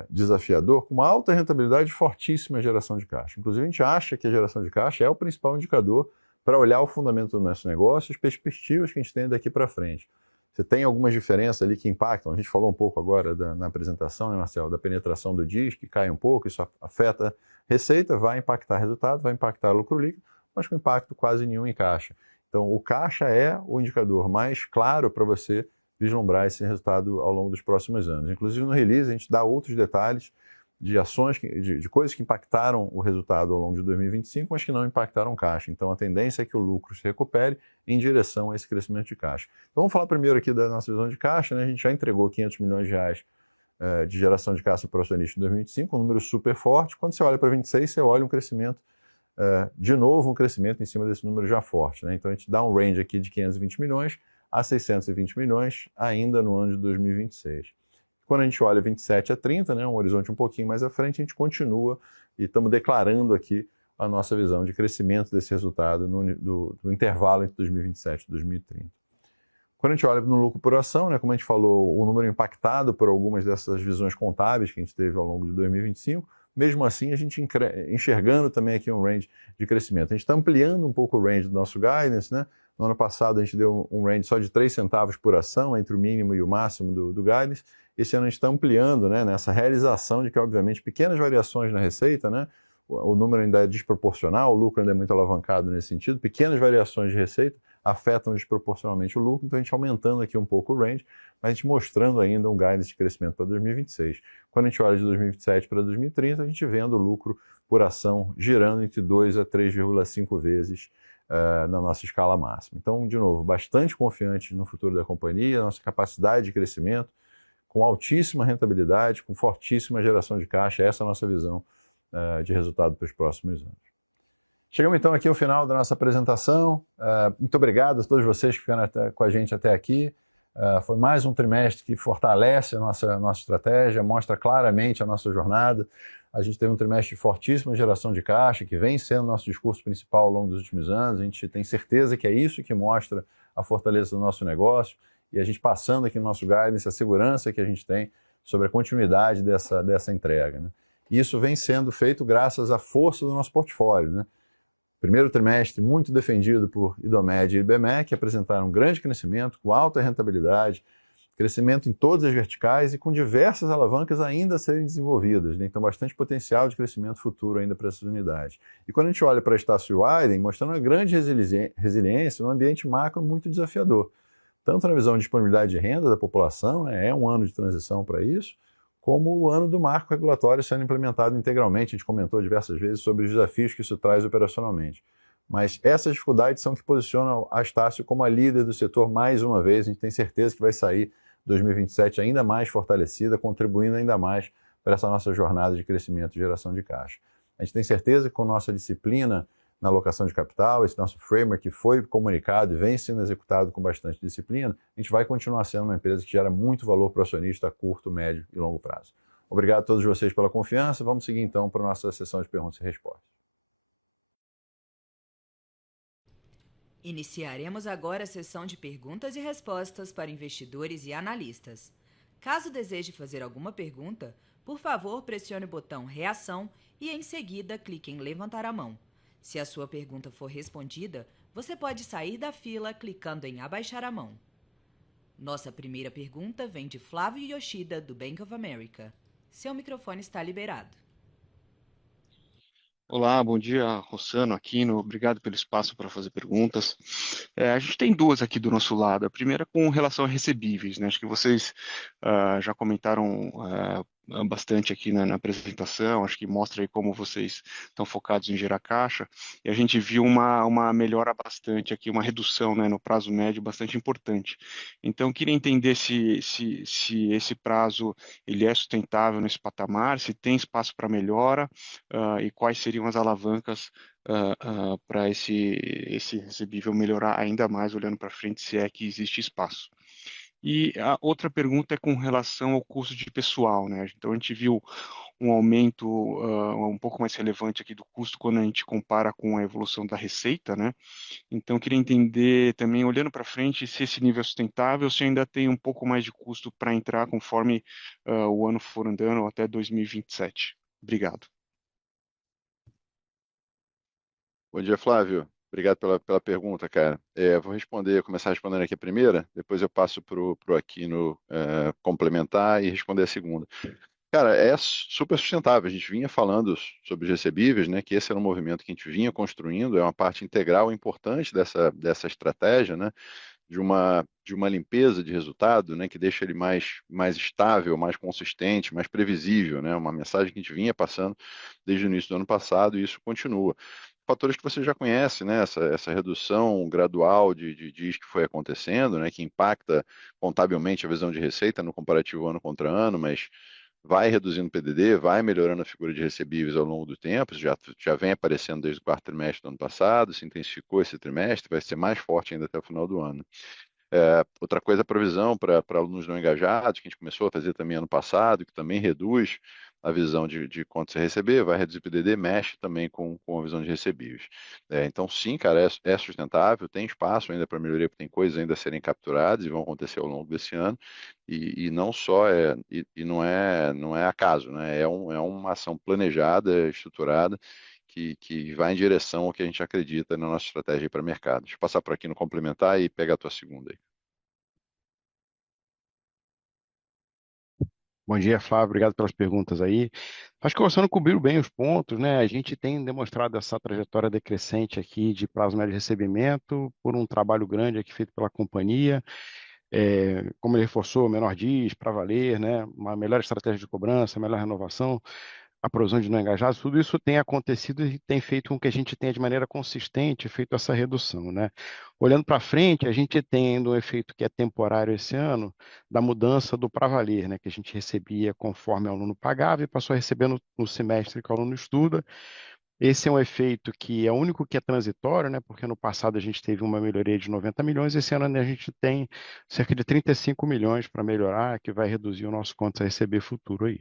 desafiador, com uma alta rentabilidade e fortíssima geração de caixa. Inclusive, a gente acha que a geração de caixa é o principal indicador para olhar o fundamento do nosso negócio, as perspectivas que a gente tem daqui para frente. Você tem algumas diferenças ali que impactam, a gente falou um pouco agora na apresentação, né, Marcelo, da penetração do DIS, que cai um pouco, isso afeta receita, vai impactar resultado, vai impactar lucro líquido, mas com impacto quase nenhum em caixa. Então, o caixa é o indicador mais claro para você vislumbrar esse resultado ao longo dos próximos anos. Inclusive, no release, a gente dá outros detalhes de ações, de coisas que impactaram o resultado ao longo de 2025, mas que não impactaram o caixa. Então, a tendência é que o lucro se recupere em direção a esse crescimento de caixa. Então, vamos falar primeiro aqui da nossa visão de caixa, né? A gente já entregou 500 milhões de reais de geração de caixa para o acionista em 2025, um número super forte. Quando você olha para 2026, você olha um crescimento, de novo, um crescimento em cima desse número já forte, né? Então, a gente dá um range aqui de 520 milhões a 620 milhões ainda no ano de 2026. Quando a gente olha 27 a 30, né, um horizonte um pouquinho mais à frente, a gente continua e estamos declarando aqui a nossa visão de crescimento desse resultado do intervalo entre 2027 e 2030. Quando a gente olha no lucro por ação, né, como a gente falou, o número impactado por algumas dessas visões contábeis que a gente teve ao longo de 2025, mesmo assim a gente enxergando também aqui um range de crescimento. A gente está ampliando um pouco o range do nosso guidance, né? No ano passado a gente deu um range só de 3 centavos por ação, entre o mínimo e o máximo do guidance. Esse ano a gente está ampliando, né, nessa realização de que, obviamente, pequenas variações na receita, né, o número ainda é desproporcional, o lucro ainda é muito alavancado nesse sentido, pequenas variações de receita afetam desproporcionalmente o lucro, então a gente aumentando aqui um pouco o range, mas a gente mostrando ainda um guidance de crescimento para 2026. Quando a gente olha de 2027 para 2030, a gente vendo o lucro por ação girando entre 2 a 3,5 vezes na nossa escala máxima. Então, de novo, bastante confiante no futuro da companhia, nossa capacidade de crescimento, com altíssima rentabilidade, com fortíssima geração de caixa. Essa é a nossa visão de resultado para os próximos anos. Chegamos então aqui ao final da nossa apresentação. Muito obrigado a todos vocês que ficaram com a gente até aqui. Foi mais um trimestre que fortalece a nossa estratégia, mostra claramente a nossa jornada. A gente teve um trimestre de fortíssima geração de caixa, que vem sendo nosso discurso principal ao longo dos últimos anos. A gente tem certeza que é isso que mostra a fortaleza do nosso negócio. E a gente passando aqui no nosso guidance, a segurança que a gente tem sobre a continuidade dessa entrega, né? E isso vem sendo feito graças à força do nosso portfólio, né? Primeiro trimestre muito defendido por IDOMED e IBMEC, que apresentaram um grande crescimento, com alta rentabilidade, crescimento em todas as verticais e com diversas alavancas ainda a serem desenvolvidas, né? Então, bastante potencial de crescimento futuro ainda para essas unidades. E quando a gente olha para a Staatsoiden, mostrando uma grande resiliência num ambiente macro muito desafiador. Tanto na visão de disponibilidade de renda da população, né, é um ano de transição para isso, como o ano do marco regulatório sendo implementado integralmente. A gente comentou diversas vezes sobre os desafios que isso traz operacionalmente. Mas essas dificuldades são que posicionam a Estácio como a líder do setor mais uma vez. A gente tem certeza que vai sair 2027 ainda mais fortalecida, contribuindo ainda mais para essa nossa jornada de crescimento e geração de caixa. A gente tem certeza que com nossa disciplina na alocação de capital, esse nosso framework que foi comunicado e vem sendo executado com bastante disciplina, a gente vai continuar sendo uma empresa que gera muito valor para o acionista a curto, médio e longo prazo. Obrigado a todos vocês pela confiança. Vamos seguir então para a nossa sessão de perguntas e respostas. Iniciaremos agora a sessão de perguntas e respostas para investidores e analistas. Caso deseje fazer alguma pergunta, por favor pressione o botão Reação e em seguida clique em Levantar a mão. Se a sua pergunta for respondida, você pode sair da fila clicando em Abaixar a mão. Nossa primeira pergunta vem de Flávio Yoshida, do Bank of America. Seu microfone está liberado. Olá, bom dia, Rossano, Aquino. Obrigado pelo espaço para fazer perguntas. A gente tem duas aqui do nosso lado. A primeira com relação a recebíveis, né? Acho que vocês já comentaram bastante aqui na apresentação, acho que mostra aí como vocês estão focados em gerar caixa, e a gente viu uma melhora bastante aqui, uma redução, né, no prazo médio bastante importante. Então, eu queria entender se esse prazo ele é sustentável nesse patamar, se tem espaço para melhora, e quais seriam as alavancas para esse recebível melhorar ainda mais olhando para frente, se é que existe espaço. E a outra pergunta é com relação ao custo de pessoal, né? Então a gente viu um aumento um pouco mais relevante aqui do custo quando a gente compara com a evolução da receita, né? Então eu queria entender também, olhando para frente, se esse nível é sustentável, se ainda tem um pouco mais de custo para entrar conforme o ano for andando até 2027. Obrigado. Bom dia, Flávio. Obrigado pela pergunta, cara. Vou começar respondendo aqui a primeira, depois eu passo pro Aquino complementar e responder a segunda. Cara, é super sustentável. A gente vinha falando sobre os recebíveis, né? Que esse era um movimento que a gente vinha construindo, é uma parte integral importante dessa estratégia, né? De uma limpeza de resultado, né? Que deixa ele mais estável, mais consistente, mais previsível, né? Uma mensagem que a gente vinha passando desde o início do ano passado e isso continua. Fatores que você já conhece, né? Essa redução gradual de dias que foi acontecendo, né? Que impacta contabilmente a visão de receita no comparativo ano contra ano, mas vai reduzindo o PDD, vai melhorando a figura de recebíveis ao longo do tempo, isso já vem aparecendo desde o quarto trimestre do ano passado, se intensificou esse trimestre, vai ser mais forte ainda até o final do ano. Outra coisa, a provisão para alunos não engajados, que a gente começou a fazer também ano passado, que também reduz a visão de quanto você receber, vai reduzir o PDD, mexe também com a visão de recebíveis. Então, sim, cara, é sustentável, tem espaço ainda para melhoria, porque tem coisas ainda a serem capturadas e vão acontecer ao longo desse ano, e não só não é acaso, né? É uma ação planejada, estruturada, que vai em direção ao que a gente acredita na nossa estratégia para o mercado. Deixa eu passar por aqui no complementar e pegar a tua segunda aí. Bom dia, Flávio. Obrigado pelas perguntas aí. Acho que o Ossano cobriu bem os pontos, né? A gente tem demonstrado essa trajetória decrescente aqui de prazo médio de recebimento por um trabalho grande aqui feito pela companhia. Como ele reforçou, menor DIS, para valer, né? Uma melhor estratégia de cobrança, melhor renovação, a provisão de não engajados, tudo isso tem acontecido e tem feito com que a gente tenha de maneira consistente feito essa redução, né? Olhando para frente, a gente tem ainda um efeito que é temporário esse ano, da mudança do para valer, né? Que a gente recebia conforme o aluno pagava e passou a receber no semestre que o aluno estuda. Esse é um efeito que é o único que é transitório, né? Porque no passado a gente teve uma melhoria de 90 milhões, esse ano a gente tem cerca de 35 milhões para melhorar, que vai reduzir o nosso contas a receber futuro aí.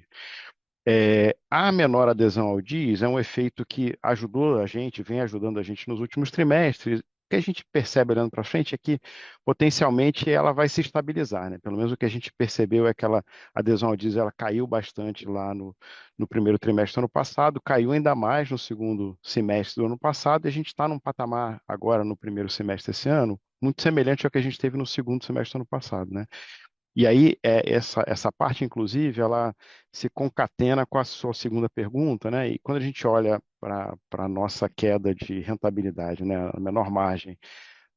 A menor adesão ao DIS é um efeito que ajudou a gente, vem ajudando a gente nos últimos trimestres. O que a gente percebe olhando para frente é que potencialmente ela vai se estabilizar, né? Pelo menos o que a gente percebeu é que a adesão ao DIS ela caiu bastante lá no primeiro trimestre do ano passado, caiu ainda mais no segundo semestre do ano passado, e a gente está num patamar agora no primeiro semestre desse ano, muito semelhante ao que a gente teve no segundo semestre do ano passado, né? E aí, essa parte, inclusive, ela se concatena com a sua segunda pergunta, né? E quando a gente olha para a nossa queda de rentabilidade, né? A menor margem,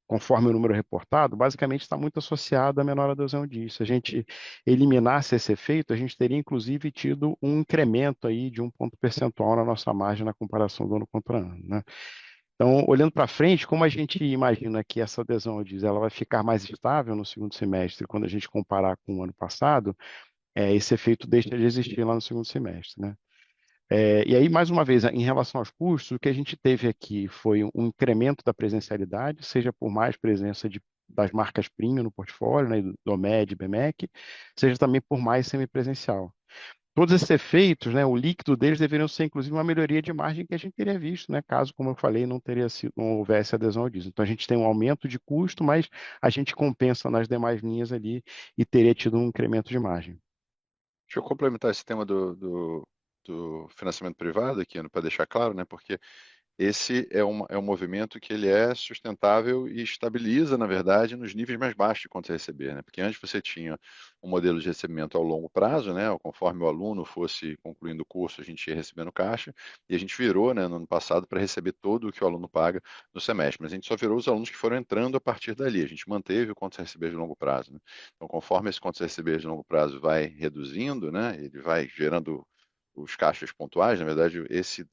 conforme o número reportado, basicamente está muito associado à menor adesão disso. Se a gente eliminasse esse efeito, a gente teria, inclusive, tido um incremento aí de um ponto percentual na nossa margem na comparação do ano contra ano, né? Então, olhando para frente, como a gente imagina que essa adesão ao diesel ela vai ficar mais estável no segundo semestre, quando a gente comparar com o ano passado, esse efeito deixa de existir lá no segundo semestre, né? E aí, mais uma vez, em relação aos custos, o que a gente teve aqui foi um incremento da presencialidade, seja por mais presença das marcas premium no portfólio, né, do MED, BMEC, seja também por mais semipresencial. Todos esses efeitos, né, o líquido deles deveriam ser, inclusive, uma melhoria de margem que a gente teria visto, né, caso, como eu falei, não houvesse adesão ao diesel. Então, a gente tem um aumento de custo, mas a gente compensa nas demais linhas ali e teria tido um incremento de margem. Deixa eu complementar esse tema do financiamento privado aqui, para deixar claro, né? Porque esse é um movimento que ele é sustentável e estabiliza, na verdade, nos níveis mais baixos de conta a receber, né? Porque antes você tinha um modelo de recebimento ao longo prazo, né? Conforme o aluno fosse concluindo o curso, a gente ia recebendo caixa, e a gente virou, né, no ano passado, para receber todo o que o aluno paga no semestre. Mas a gente só virou os alunos que foram entrando a partir dali. A gente manteve o conta a receber de longo prazo, né? Então, conforme esse conta a receber de longo prazo vai reduzindo, né? Ele vai gerando os caixas pontuais, na verdade, esse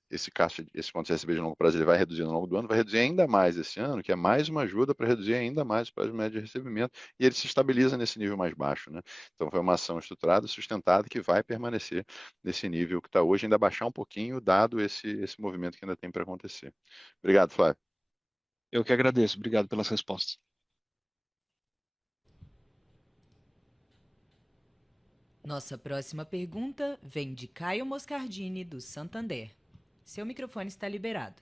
conto de receber de longo prazo ele vai reduzindo ao longo do ano, vai reduzir ainda mais esse ano, que é mais uma ajuda para reduzir ainda mais o prazo médio de recebimento, e ele se estabiliza nesse nível mais baixo, né? Então foi uma ação estruturada, sustentada, que vai permanecer nesse nível que está hoje, ainda baixar um pouquinho, dado esse movimento que ainda tem para acontecer. Obrigado, Flávio. Eu que agradeço. Obrigado pelas respostas. Nossa próxima pergunta vem de Caio Moscardini, do Santander. Seu microfone está liberado.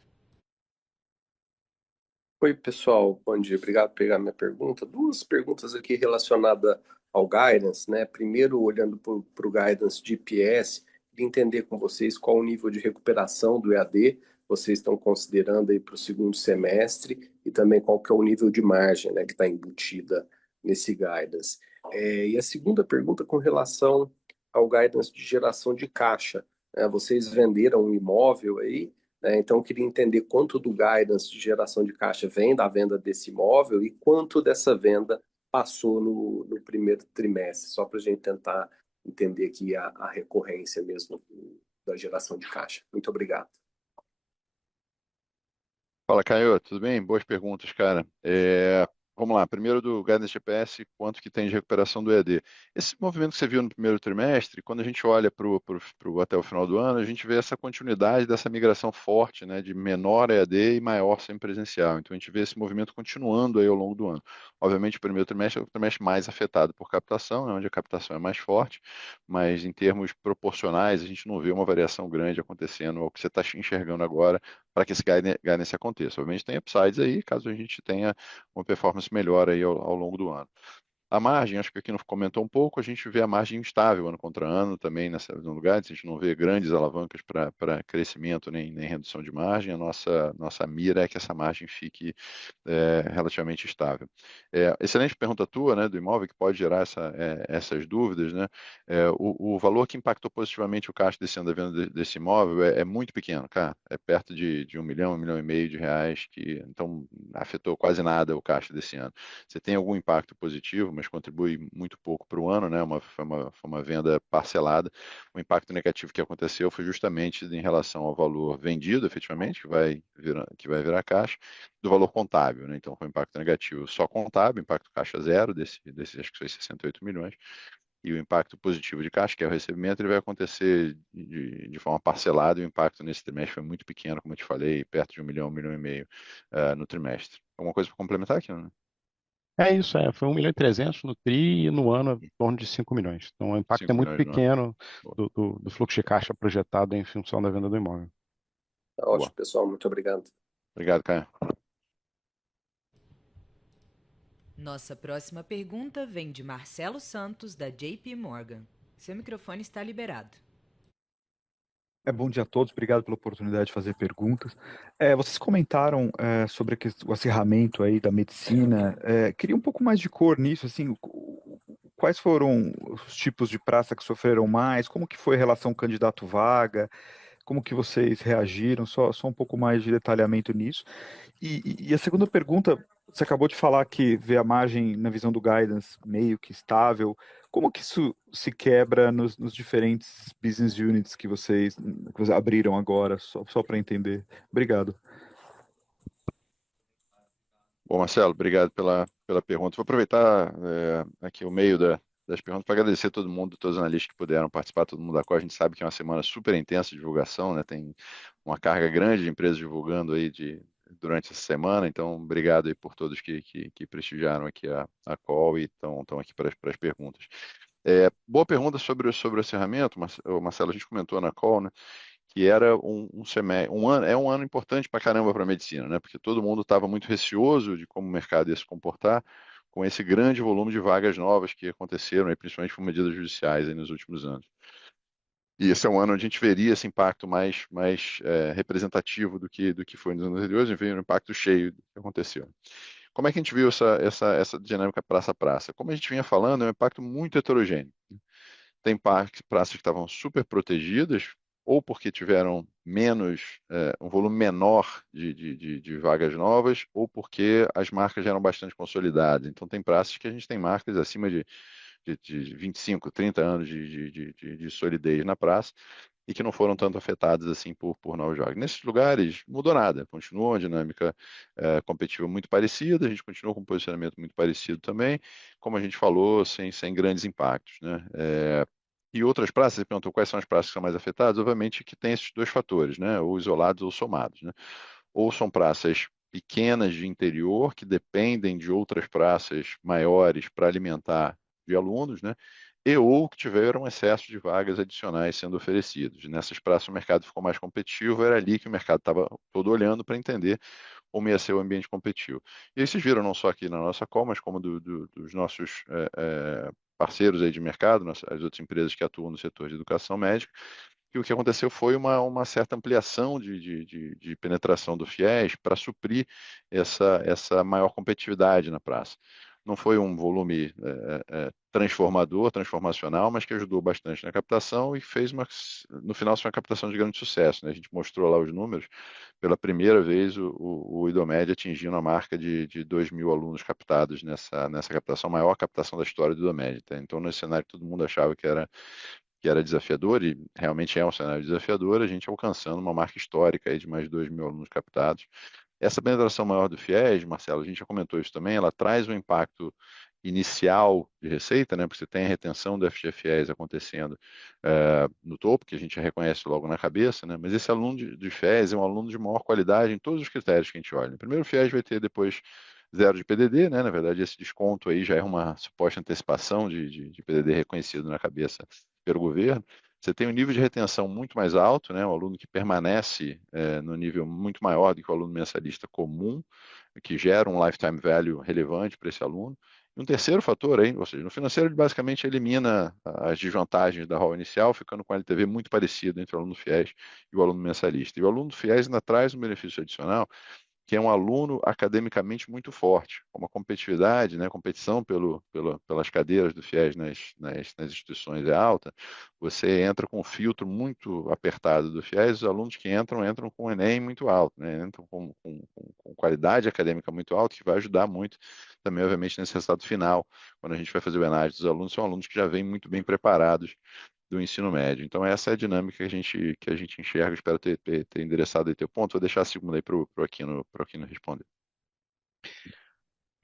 Oi, pessoal, bom dia. Obrigado por pegar minha pergunta. Duas perguntas aqui relacionadas ao guidance, né? Primeiro, olhando para o guidance de IPS, queria entender com vocês qual o nível de recuperação do EAD vocês estão considerando aí para o segundo semestre e também qual que é o nível de margem, né, que está embutida nesse guidance. E a segunda pergunta com relação ao guidance de geração de caixa, né? Vocês venderam um imóvel aí, né? Então, eu queria entender quanto do guidance de geração de caixa vem da venda desse imóvel e quanto dessa venda passou no primeiro trimestre, só para a gente tentar entender aqui a recorrência mesmo da geração de caixa. Muito obrigado. Fala, Caio, tudo bem? Boas perguntas, cara. Vamos lá, primeiro do Guidance GPS, quanto que tem de recuperação do EAD? Esse movimento que você viu no primeiro trimestre, quando a gente olha até o final do ano, a gente vê essa continuidade dessa migração forte, né, de menor EAD e maior semipresencial. Então a gente vê esse movimento continuando aí ao longo do ano. Obviamente o primeiro trimestre é o trimestre mais afetado por captação, né, onde a captação é mais forte, mas em termos proporcionais a gente não vê uma variação grande acontecendo ao que você está enxergando agora para que esse guidance aconteça. Obviamente tem upsides aí, caso a gente tenha uma performance melhor aí ao longo do ano. A margem, acho que aqui não comentou um pouco, a gente vê a margem estável ano contra ano também no lugar, a gente não vê grandes alavancas para crescimento nem redução de margem, a nossa mira é que essa margem fique relativamente estável. Excelente pergunta tua, né, do imóvel, que pode gerar essas dúvidas, né? O valor que impactou positivamente o caixa desse ano da venda desse imóvel é muito pequeno, cara, é perto de 1 milhão e meio de reais, que então afetou quase nada o caixa desse ano. Você tem algum impacto positivo, mas contribui muito pouco para o ano, né? Foi uma venda parcelada. O impacto negativo que aconteceu foi justamente em relação ao valor vendido, efetivamente, que vai virar caixa, do valor contábil, né? Então foi um impacto negativo só contábil, impacto caixa zero desse acho que foi 68 milhões. E o impacto positivo de caixa, que é o recebimento, ele vai acontecer de forma parcelada. O impacto nesse trimestre foi muito pequeno, como eu te falei, perto de 1 milhão e meio no trimestre. Alguma coisa para complementar aqui, né? É isso, foi 1.300.000 no TRI e no ano em torno de 5 milhões. Então o impacto 5 é muito milhões no ano. pequeno Boa. do fluxo de caixa projetado em função da venda do imóvel. Tá Boa. ótimo, pessoal. Muito obrigado. Obrigado, Caio. Nossa próxima pergunta vem de Marcelo Santos, da JP Morgan. Seu microfone está liberado. Bom dia a todos, obrigado pela oportunidade de fazer perguntas. Vocês comentaram sobre o acirramento aí da medicina. Queria um pouco mais de cor nisso, assim, quais foram os tipos de praça que sofreram mais, como que foi a relação candidato-vaga, como que vocês reagiram, só um pouco mais de detalhamento nisso. E a segunda pergunta, você acabou de falar que vê a margem na visão do guidance meio que estável. Como que isso se quebra nos diferentes business units que vocês abriram agora, só para entender? Obrigado. Bom, Marcelo, obrigado pela pergunta. Vou aproveitar aqui o meio das perguntas para agradecer a todo mundo, todos os analistas que puderam participar, todo mundo da qual a gente sabe que é uma semana super intensa de divulgação, né? Tem uma carga grande de empresas divulgando aí durante essa semana, então obrigado aí por todos que prestigiaram aqui a call e estão aqui para as perguntas. Boa pergunta sobre o acirramento, Marcelo, a gente comentou na call, né? Que era um ano, é um ano importante para caramba para a medicina, né? Porque todo mundo estava muito receoso de como o mercado ia se comportar com esse grande volume de vagas novas que aconteceram, aí, principalmente por medidas judiciais aí nos últimos anos. E esse é um ano onde a gente veria esse impacto mais representativo do que foi nos anos anteriores, e veio um impacto cheio do que aconteceu. Como é que a gente viu essa dinâmica praça a praça? Como a gente vinha falando, é um impacto muito heterogêneo. Tem praças que estavam super protegidas, ou porque tiveram um volume menor de vagas novas, ou porque as marcas já eram bastante consolidadas. Então, tem praças que a gente tem marcas acima de 25, 30 anos de solidez na praça e que não foram tanto afetadas assim por novos jogos. Nesses lugares, mudou nada, continua uma dinâmica competitiva muito parecida, a gente continua com um posicionamento muito parecido também, como a gente falou, sem grandes impactos, né? E outras praças, você perguntou quais são as praças que são mais afetadas, obviamente que tem esses dois fatores, né? Ou isolados ou somados, né? Ou são praças pequenas de interior que dependem de outras praças maiores para alimentar de alunos, né? E ou que tiveram excesso de vagas adicionais sendo oferecidos. Nessas praças o mercado ficou mais competitivo, era ali que o mercado estava todo olhando para entender como ia ser o ambiente competitivo. E aí vocês viram não só aqui na nossa call, mas como dos nossos parceiros aí de mercado, as outras empresas que atuam no setor de educação médica, que o que aconteceu foi uma certa ampliação de penetração do FIES para suprir essa maior competitividade na praça. Não foi um volume transformacional, mas que ajudou bastante na captação e no final, foi uma captação de grande sucesso, né? A gente mostrou lá os números, pela primeira vez o IDOMED atingindo a marca de 2.000 alunos captados nessa captação, a maior captação da história do IDOMED. Tá? Então, nesse cenário que todo mundo achava que era desafiador, e realmente é um cenário desafiador, a gente alcançando uma marca histórica aí de mais de 2.000 alunos captados. Essa penetração maior do FIES, Marcelo, a gente já comentou isso também, ela traz um impacto inicial de receita, né, porque você tem a retenção do FGFIES acontecendo no topo, que a gente já reconhece logo na cabeça, né, mas esse aluno de FIES é um aluno de maior qualidade em todos os critérios que a gente olha. Primeiro, o FIES vai ter depois zero de PDD, né, na verdade esse desconto aí já é uma suposta antecipação de PDD reconhecido na cabeça pelo governo. Você tem um nível de retenção muito mais alto, né? O aluno que permanece no nível muito maior do que o aluno mensalista comum, que gera um lifetime value relevante para esse aluno. E um terceiro fator aí, ou seja, no financeiro ele basicamente elimina as desvantagens da ROL inicial, ficando com a LTV muito parecido entre o aluno FIES e o aluno mensalista. E o aluno FIES ainda traz um benefício adicional, que é um aluno academicamente muito forte, com uma competitividade, né, competição pelas cadeiras do FIES nas instituições é alta, você entra com um filtro muito apertado do FIES, os alunos que entram com o Enem muito alto, né, entram com qualidade acadêmica muito alta, que vai ajudar muito também, obviamente, nesse resultado final, quando a gente vai fazer o ENAD dos alunos, são alunos que já vêm muito bem preparados do ensino médio. Então, essa é a dinâmica que a gente enxerga. Espero ter endereçado aí teu ponto. Vou deixar a segunda aí para o Aquino responder.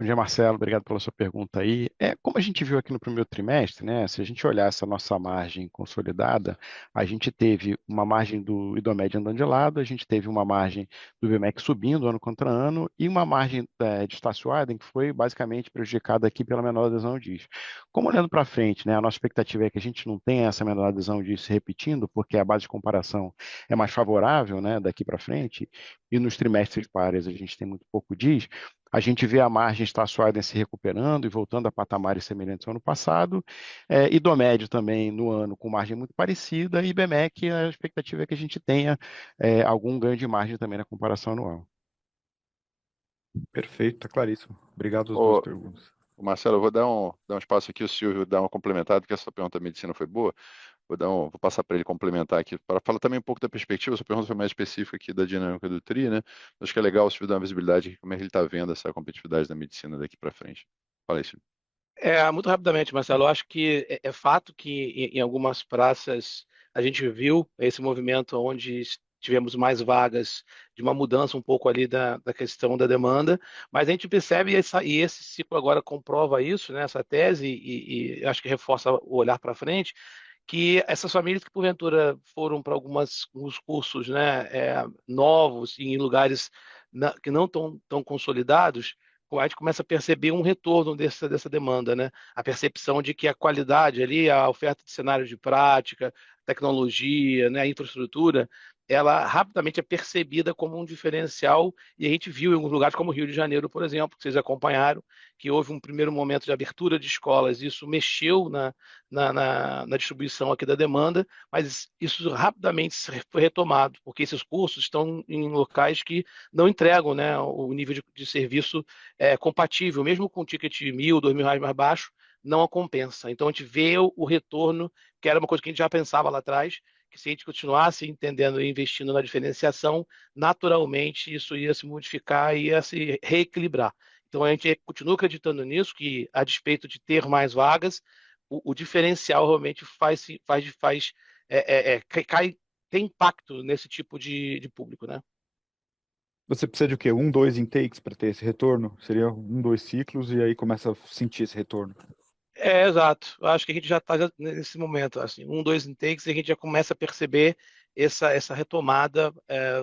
Bom dia, Marcelo. Obrigado pela sua pergunta aí. Como a gente viu aqui no primeiro trimestre, né? Se a gente olhar essa nossa margem consolidada, a gente teve uma margem do IDOMED andando de lado, a gente teve uma margem do IBMEC subindo ano contra ano e uma margem de Estácio Adem que foi basicamente prejudicada aqui pela menor adesão ao DIS. Como olhando para frente, né? A nossa expectativa é que a gente não tenha essa menor adesão ao DIS se repetindo, porque a base de comparação é mais favorável, né? Daqui para frente, e nos trimestres pares a gente tem muito pouco DIS. A gente vê a margem Estácio Adem se recuperando e voltando a patamares semelhantes ao ano passado. IDOMED também no ano com margem muito parecida. E IBMEC, a expectativa é que a gente tenha algum ganho de margem também na comparação anual. Perfeito, está claríssimo. Obrigado às duas perguntas. Marcelo, eu vou dar um espaço aqui, o Silvio dá uma complementada, porque essa pergunta da medicina foi boa. Vou passar para ele complementar aqui, para falar também um pouco da perspectiva. Essa pergunta foi mais específica aqui da dinâmica do TRI, né? Acho que é legal o Silvio dar uma visibilidade aqui, como é que ele está vendo essa competitividade da medicina daqui para frente. Fala aí, Silvio. Muito rapidamente, Marcelo, eu acho que é fato que em algumas praças a gente viu esse movimento onde tivemos mais vagas, de uma mudança um pouco ali da questão da demanda, mas a gente percebe, e esse ciclo agora comprova isso, né, essa tese, e acho que reforça o olhar para frente, que essas famílias que porventura foram para alguns cursos, né, novos em lugares que não estão tão consolidados, a gente começa a perceber um retorno dessa demanda, né? A percepção de que a qualidade ali, a oferta de cenários de prática, tecnologia, né, a infraestrutura, ela rapidamente é percebida como um diferencial, e a gente viu em alguns lugares como o Rio de Janeiro, por exemplo, que vocês acompanharam, que houve um primeiro momento de abertura de escolas, isso mexeu na distribuição aqui da demanda, mas isso rapidamente foi retomado, porque esses cursos estão em locais que não entregam, né, o nível de serviço compatível, mesmo com um ticket de R$ 1.000, R$ 2.000 mais baixo, não a compensa. Então a gente vê o retorno, que era uma coisa que a gente já pensava lá atrás, que se a gente continuasse entendendo e investindo na diferenciação, naturalmente isso ia se modificar e ia se reequilibrar. Então a gente continua acreditando nisso, que a despeito de ter mais vagas, o diferencial realmente tem impacto nesse tipo de público, né? Você precisa de o quê? Um, dois intakes para ter esse retorno? Seria um, dois ciclos e aí começa a sentir esse retorno. Exato. Eu acho que a gente já está nesse momento, assim, um, dois intakes, e a gente já começa a perceber essa retomada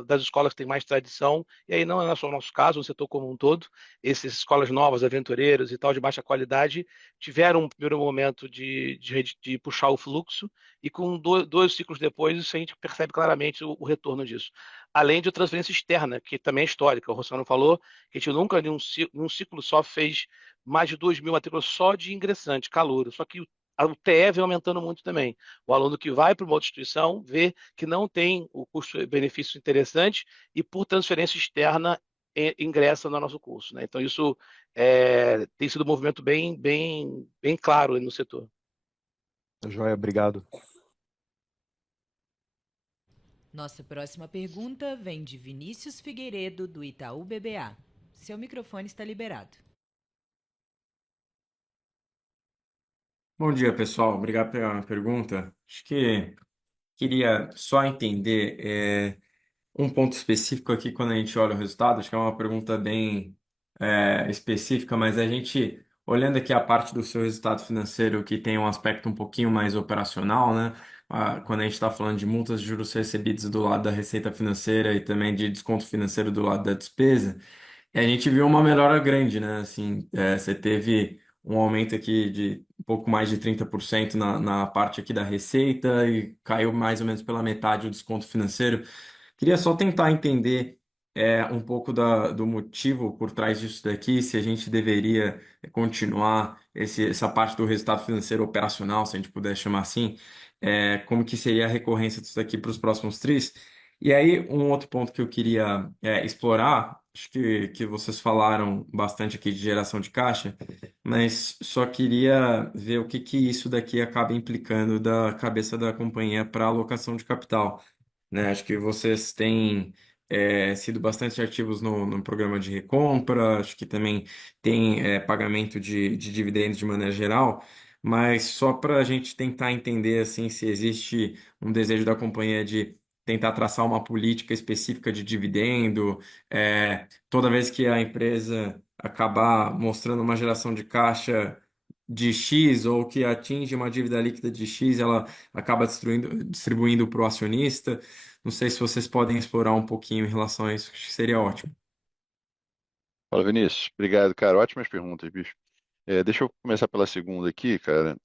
das escolas que têm mais tradição, e aí não é só o nosso caso, o setor como um todo, essas escolas novas, aventureiras e tal, de baixa qualidade, tiveram um primeiro momento de puxar o fluxo, e com dois ciclos depois, isso a gente percebe claramente o retorno disso. Além de transferência externa, que também é histórica, o Rossano falou que a gente nunca, num ciclo só, fez mais de 2.000 matrículas só de ingressante, calouro. Só que o TE vem aumentando muito também. O aluno que vai para uma outra instituição vê que não tem o custo-benefício interessante e, por transferência externa, ingressa no nosso curso, né? Então, isso tem sido um movimento bem claro no setor. Joia, obrigado. Nossa próxima pergunta vem de Vinícius Figueiredo, do Itaú BBA. Seu microfone está liberado. Bom dia, pessoal. Obrigado pela pergunta. Acho que queria só entender um ponto específico aqui quando a gente olha o resultado. Acho que é uma pergunta bem específica, mas a gente, olhando aqui a parte do seu resultado financeiro, que tem um aspecto um pouquinho mais operacional, né? Quando a gente está falando de multas de juros recebidos do lado da receita financeira e também de desconto financeiro do lado da despesa, e a gente viu uma melhora grande, né? Assim, você teve um aumento aqui de um pouco mais de 30% na parte aqui da receita e caiu mais ou menos pela metade o desconto financeiro. Queria só tentar entender um pouco do motivo por trás disso daqui, se a gente deveria continuar essa parte do resultado financeiro operacional, se a gente puder chamar assim, como que seria a recorrência disso daqui para os próximos tris. E aí, um outro ponto que eu queria explorar, acho que vocês falaram bastante aqui de geração de caixa, mas só queria ver o que que isso daqui acaba implicando da cabeça da companhia para alocação de capital, né? Acho que vocês têm sido bastante ativos no programa de recompra, acho que também tem pagamento de dividendos de maneira geral, mas só para a gente tentar entender assim se existe um desejo da companhia de tentar traçar uma política específica de dividendo, toda vez que a empresa acabar mostrando uma geração de caixa de X ou que atinge uma dívida líquida de X, ela acaba distribuindo para o acionista. Não sei se vocês podem explorar um pouquinho em relação a isso, acho que seria ótimo. Fala, Vinícius. Obrigado, cara. Ótimas perguntas, bicho. Deixa eu começar pela segunda aqui, cara.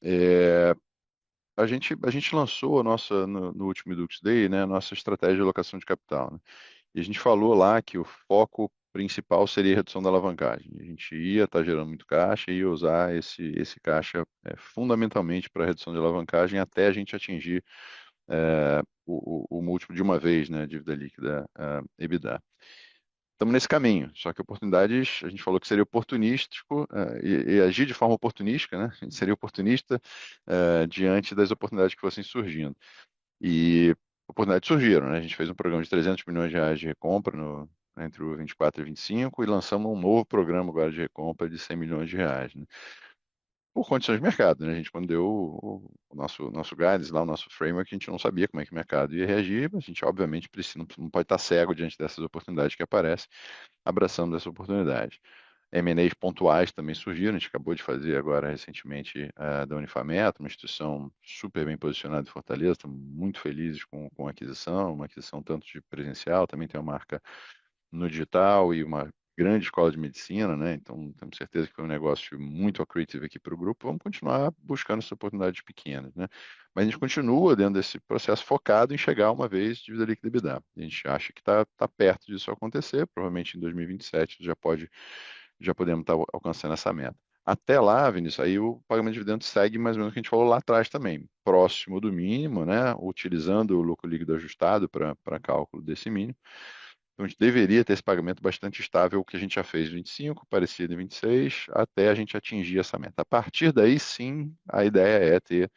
A gente lançou no último Edux Day, né, a nossa estratégia de alocação de capital, né? E a gente falou lá que o foco principal seria a redução da alavancagem. A gente ia estar gerando muito caixa e ia usar esse caixa fundamentalmente para redução de alavancagem até a gente atingir o múltiplo de uma vez, né, dívida líquida, EBITDA. Estamos nesse caminho, só que oportunidades, a gente falou que seria oportunístico e agir de forma oportunística, né? A gente seria oportunista diante das oportunidades que fossem surgindo. E oportunidades surgiram, né? A gente fez um programa de R$ 300 milhões de recompra entre o 24 e 25 e lançamos um novo programa agora de recompra de R$ 100 milhões, né? Por condições de mercado, né? A gente, quando deu o nosso guidance lá, o nosso framework, a gente não sabia como é que o mercado ia reagir, mas a gente, obviamente, não pode estar cego diante dessas oportunidades que aparecem, abraçando essa oportunidade. M&As pontuais também surgiram, a gente acabou de fazer agora recentemente da Unifamet, uma instituição super bem posicionada em Fortaleza, estamos muito felizes com a aquisição, uma aquisição tanto de presencial, também tem uma marca no digital e uma grande escola de medicina, né? Então, temos certeza que foi um negócio muito accretive aqui para o grupo. Vamos continuar buscando essas oportunidades pequenas, né? Mas a gente continua dentro desse processo focado em chegar uma vez dívida líquida EBITDA. A gente acha que está perto disso acontecer, provavelmente em 2027 já podemos estar alcançando essa meta. Até lá, Vinícius, aí o pagamento de dividendos segue mais ou menos o que a gente falou lá atrás também, próximo do mínimo, né? Utilizando o lucro líquido ajustado para cálculo desse mínimo. Então, a gente deveria ter esse pagamento bastante estável, o que a gente já fez em 25, parecido em 26, até a gente atingir essa meta. A partir daí, sim, a ideia é ter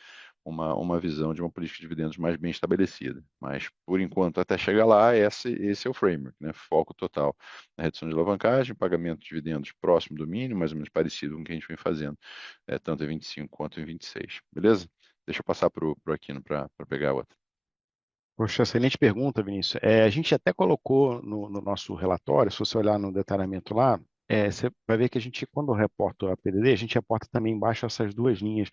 uma visão de uma política de dividendos mais bem estabelecida. Mas, por enquanto, até chegar lá, esse é o framework, né? Foco total na redução de alavancagem, pagamento de dividendos próximo do mínimo, mais ou menos parecido com o que a gente vem fazendo, tanto em 25 quanto em 26. Beleza? Deixa eu passar para o Aquino para pegar a outra. Poxa, excelente pergunta, Vinícius. A gente até colocou no nosso relatório, se você olhar no detalhamento lá, você vai ver que a gente, quando reporta a PDD, a gente reporta também embaixo essas duas linhas,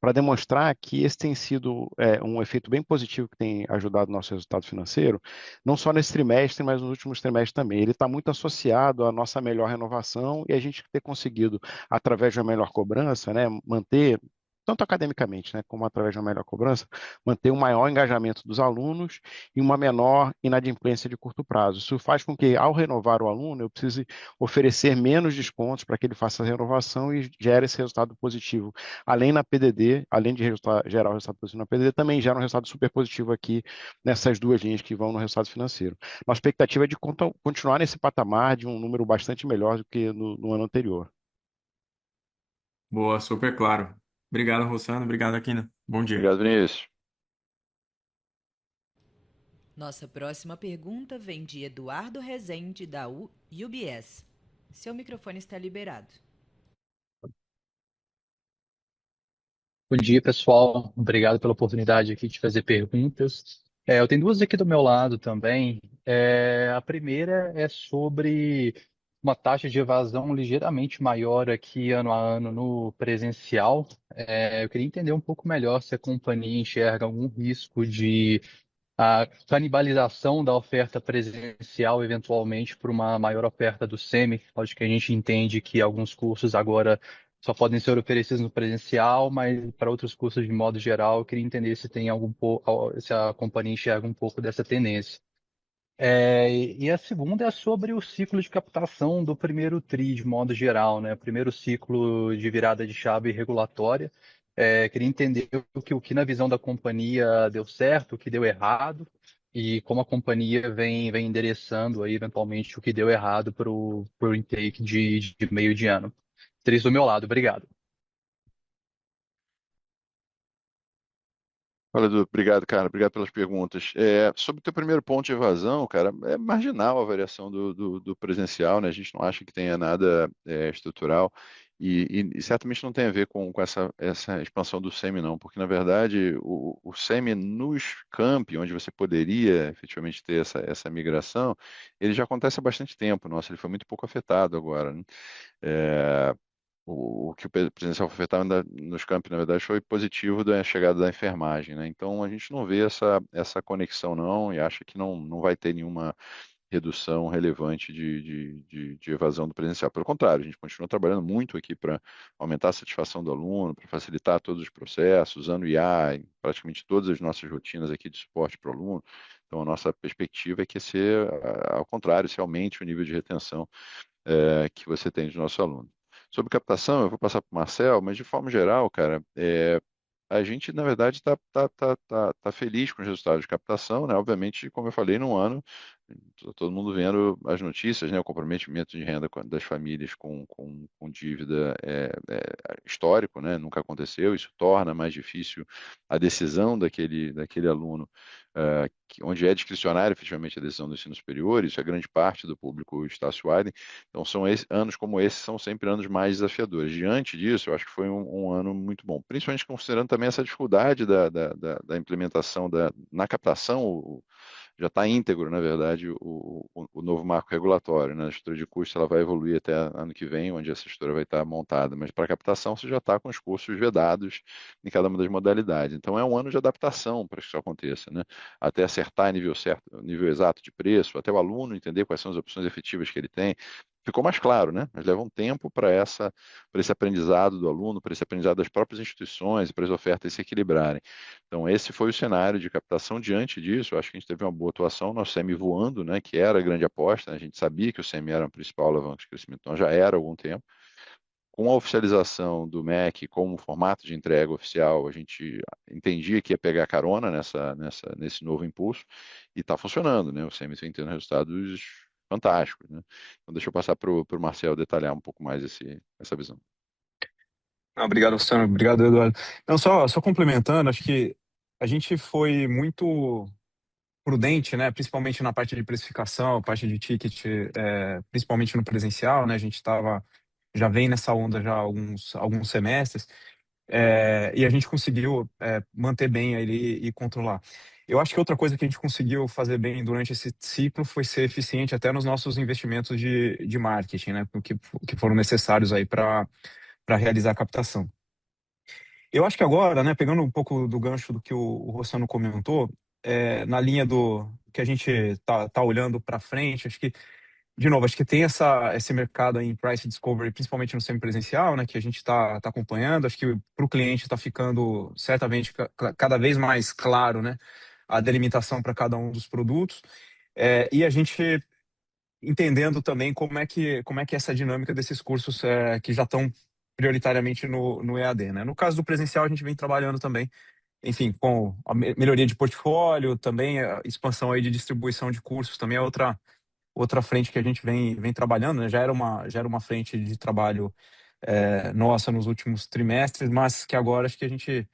para demonstrar que esse tem sido um efeito bem positivo que tem ajudado o nosso resultado financeiro, não só nesse trimestre, mas nos últimos trimestres também. Ele está muito associado à nossa melhor renovação e a gente ter conseguido, através de uma melhor cobrança, né, manter tanto academicamente, né, como através de uma melhor cobrança, manter um maior engajamento dos alunos e uma menor inadimplência de curto prazo. Isso faz com que, ao renovar o aluno, eu precise oferecer menos descontos para que ele faça a renovação e gere esse resultado positivo. Além na PDD, além de gerar o resultado positivo na PDD, também gera um resultado super positivo aqui nessas duas linhas que vão no resultado financeiro. Nossa expectativa é de continuar nesse patamar de um número bastante melhor do que no ano anterior. Boa, super claro. Obrigado, Rossano. Obrigado, Aquino. Bom dia. Obrigado, Vinícius. Nossa próxima pergunta vem de Eduardo Rezende, da UBS. Seu microfone está liberado. Bom dia, pessoal. Obrigado pela oportunidade aqui de fazer perguntas. Eu tenho duas aqui do meu lado também. A primeira é sobre uma taxa de evasão ligeiramente maior aqui ano a ano no presencial. Eu queria entender um pouco melhor se a companhia enxerga algum risco de a canibalização da oferta presencial, eventualmente, por uma maior oferta do SEMI. Acho que a gente entende que alguns cursos agora só podem ser oferecidos no presencial, mas para outros cursos, de modo geral, eu queria entender se tem se a companhia enxerga um pouco dessa tendência. E a segunda é sobre o ciclo de captação do primeiro TRI, de modo geral, né? O primeiro ciclo de virada de chave regulatória. Queria entender o que na visão da companhia deu certo, o que deu errado, e como a companhia vem endereçando aí, eventualmente, o que deu errado para o intake de meio de ano. Três do meu lado, obrigado. Fala, Edu. Obrigado, cara. Obrigado pelas perguntas. Sobre o teu primeiro ponto de evasão, cara, é marginal a variação do presencial, né? A gente não acha que tenha nada estrutural e certamente não tem a ver com essa expansão do SEMI, não, porque, na verdade, o SEMI nos campi, onde você poderia efetivamente ter essa migração, ele já acontece há bastante tempo. Nossa, ele foi muito pouco afetado agora, né? É, o que o presencial foi afetado nos campos, na verdade, foi positivo da chegada da enfermagem, né? Então a gente não vê essa conexão não e acha que não vai ter nenhuma redução relevante de evasão do presencial. Pelo contrário, a gente continua trabalhando muito aqui para aumentar a satisfação do aluno, para facilitar todos os processos, usando IA em praticamente todas as nossas rotinas aqui de suporte para o aluno. Então a nossa perspectiva é que ao contrário, se aumente o nível de retenção que você tem de nosso aluno. Sobre captação, eu vou passar para o Marcel, mas de forma geral, cara, a gente, na verdade, tá feliz com os resultados de captação, né? Obviamente, como eu falei, num ano, tá todo mundo vendo as notícias, né? O comprometimento de renda das famílias com dívida histórico, né? Nunca aconteceu, isso torna mais difícil a decisão daquele aluno, onde é discricionária efetivamente a decisão do ensino superior, isso é grande parte do público Estácio-Wyden. Então, anos como esse são sempre anos mais desafiadores. Diante disso, eu acho que foi um ano muito bom, principalmente considerando também essa dificuldade da implementação na captação. Já está íntegro, na verdade, o novo marco regulatório, né? A estrutura de custo ela vai evoluir até ano que vem, onde essa estrutura vai estar montada, mas para captação você já está com os cursos vedados em cada uma das modalidades. Então é um ano de adaptação para que isso aconteça, né? Até acertar nível certo, nível exato de preço, até o aluno entender quais são as opções efetivas que ele tem, ficou mais claro, né? Mas leva um tempo para esse aprendizado do aluno, para esse aprendizado das próprias instituições, para as ofertas se equilibrarem. Então, esse foi o cenário de captação. Diante disso, eu acho que a gente teve uma boa atuação, nosso CM voando, né, que era a grande aposta, né? A gente sabia que o CM era o principal alavanca de crescimento, então já era há algum tempo. Com a oficialização do MEC como formato de entrega oficial, a gente entendia que ia pegar carona nesse novo impulso e está funcionando, né? O CM vem tendo resultados fantásticos, né? Então, deixa eu passar para o Marcel detalhar um pouco mais essa visão. Não, obrigado, Luciano. Obrigado, Eduardo. Não, só complementando, acho que a gente foi muito prudente, né? Principalmente na parte de precificação, parte de ticket, principalmente no presencial, né? A gente já vem nessa onda já há alguns semestres, e a gente conseguiu manter bem ali e controlar. Eu acho que outra coisa que a gente conseguiu fazer bem durante esse ciclo foi ser eficiente até nos nossos investimentos de marketing, né? Que foram necessários aí para realizar a captação. Eu acho que agora, né, pegando um pouco do gancho do que o Rossano comentou, na linha do que a gente tá olhando para frente, acho que, de novo, acho que tem esse mercado aí em price discovery, principalmente no semipresencial, né, que a gente está acompanhando. Acho que para o cliente está ficando certamente cada vez mais claro, né, a delimitação para cada um dos produtos. E a gente entendendo também como é que é essa dinâmica desses cursos que já estão prioritariamente no EAD, né? No caso do presencial, a gente vem trabalhando também, enfim, com a melhoria de portfólio, também a expansão aí de distribuição de cursos, também é outra frente que a gente vem trabalhando, né? Já era uma frente de trabalho nossa nos últimos trimestres, mas que agora acho que a gente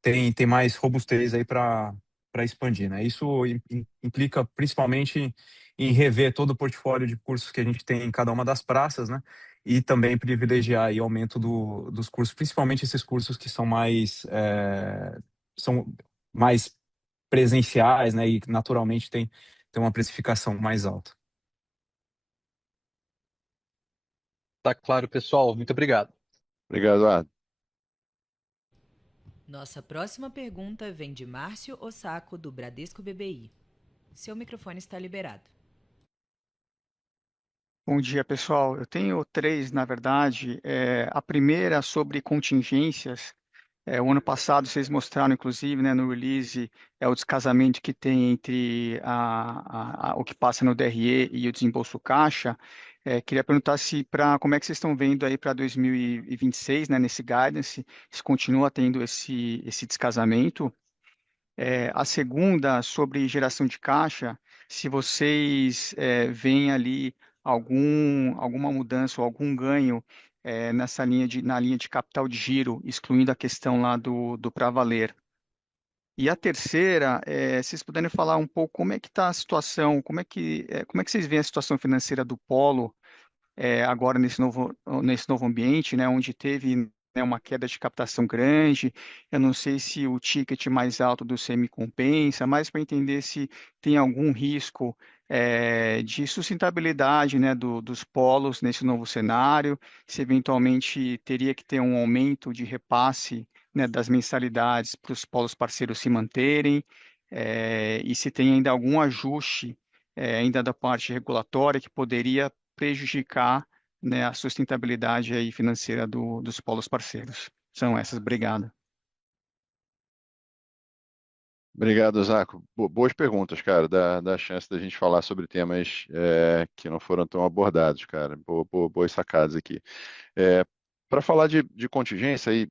tem mais robustez aí para expandir, né? Isso implica principalmente em rever todo o portfólio de cursos que a gente tem em cada uma das praças, né? E também privilegiar aí o aumento dos cursos, principalmente esses cursos que são mais presenciais, né? E naturalmente tem uma precificação mais alta. Tá claro, pessoal. Muito obrigado. Obrigado, Eduardo. Nossa próxima pergunta vem de Márcio Osako, do Bradesco BBI. Seu microfone está liberado. Bom dia, pessoal. Eu tenho três, na verdade. A primeira sobre contingências. O ano passado vocês mostraram, inclusive, né, no release, o descasamento que tem entre o que passa no DRE e o desembolso caixa. Queria perguntar como é que vocês estão vendo aí para 2026, né, nesse guidance, se continua tendo esse descasamento. A segunda, sobre geração de caixa, se vocês veem ali alguma mudança ou algum ganho na linha de capital de giro, excluindo a questão lá do para valer. E a terceira, se vocês puderem falar um pouco como é que está a situação, como é que vocês veem a situação financeira do Polo agora nesse novo ambiente, né, onde teve, né, uma queda de captação grande. Eu não sei se o ticket mais alto do CM compensa, mas para entender se tem algum risco de sustentabilidade, né, dos polos nesse novo cenário, se eventualmente teria que ter um aumento de repasse, né, das mensalidades para os polos parceiros se manterem, e se tem ainda algum ajuste ainda da parte regulatória que poderia prejudicar, né, a sustentabilidade aí financeira dos polos parceiros. São essas. Obrigado. Obrigado, Zaco. Boas perguntas, cara. Dá chance da gente falar sobre temas que não foram tão abordados, cara. Boas sacadas aqui. Para falar de contingência, aí,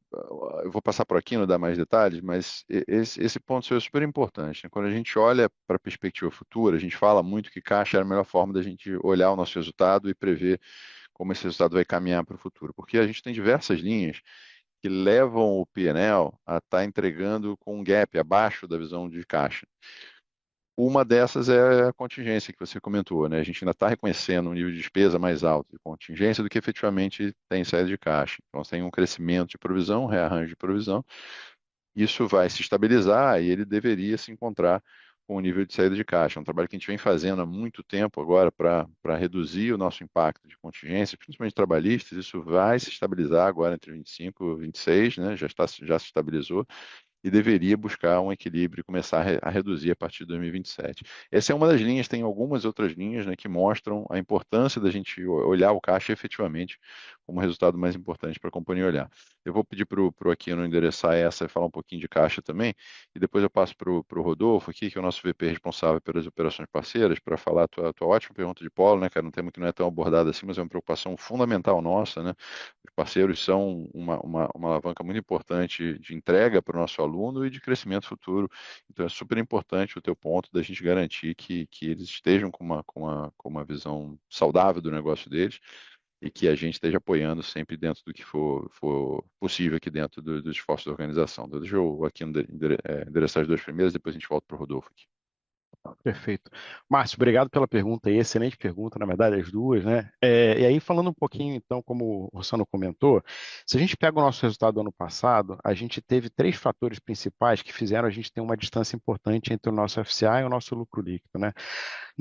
eu vou passar por aqui, não dar mais detalhes, mas esse ponto é super importante, né? Quando a gente olha para a perspectiva futura, a gente fala muito que caixa era a melhor forma da gente olhar o nosso resultado e prever como esse resultado vai caminhar para o futuro. Porque a gente tem diversas linhas que levam o P&L a estar entregando com um gap abaixo da visão de caixa. Uma dessas é a contingência que você comentou, né? A gente ainda está reconhecendo um nível de despesa mais alto de contingência do que efetivamente tem saída de caixa. Então, tem um crescimento de provisão, um rearranjo de provisão. Isso vai se estabilizar e ele deveria se encontrar com o nível de saída de caixa. É um trabalho que a gente vem fazendo há muito tempo agora para reduzir o nosso impacto de contingência, principalmente trabalhistas. Isso vai se estabilizar agora entre 25 e 26, né? Já se estabilizou. e deveria buscar um equilíbrio e começar a reduzir a partir de 2027. Essa é uma das linhas, tem algumas outras linhas, né, que mostram a importância da gente olhar o caixa efetivamente como resultado mais importante para a companhia olhar. Eu vou pedir para o Aquino endereçar essa e falar um pouquinho de caixa também, e depois eu passo para o Rodolfo aqui, que é o nosso VP responsável pelas operações parceiras, para falar a tua ótima pergunta de polo, né, cara? Um tema que não é tão abordado assim, mas é uma preocupação fundamental nossa, né? Os parceiros são uma alavanca muito importante de entrega para o nosso aluno e de crescimento futuro. Então é super importante o teu ponto da gente garantir que eles estejam com uma visão saudável do negócio deles e que a gente esteja apoiando sempre dentro do que for possível aqui dentro dos esforços da organização. Deixa eu aqui endereçar as duas primeiras, depois a gente volta para o Rodolfo aqui. Perfeito. Márcio, obrigado pela pergunta aí, excelente pergunta, na verdade, as duas, né? E aí, falando um pouquinho, então, como o Rossano comentou, se a gente pega o nosso resultado do ano passado, a gente teve 3 fatores principais que fizeram a gente ter uma distância importante entre o nosso FCA e o nosso lucro líquido, né?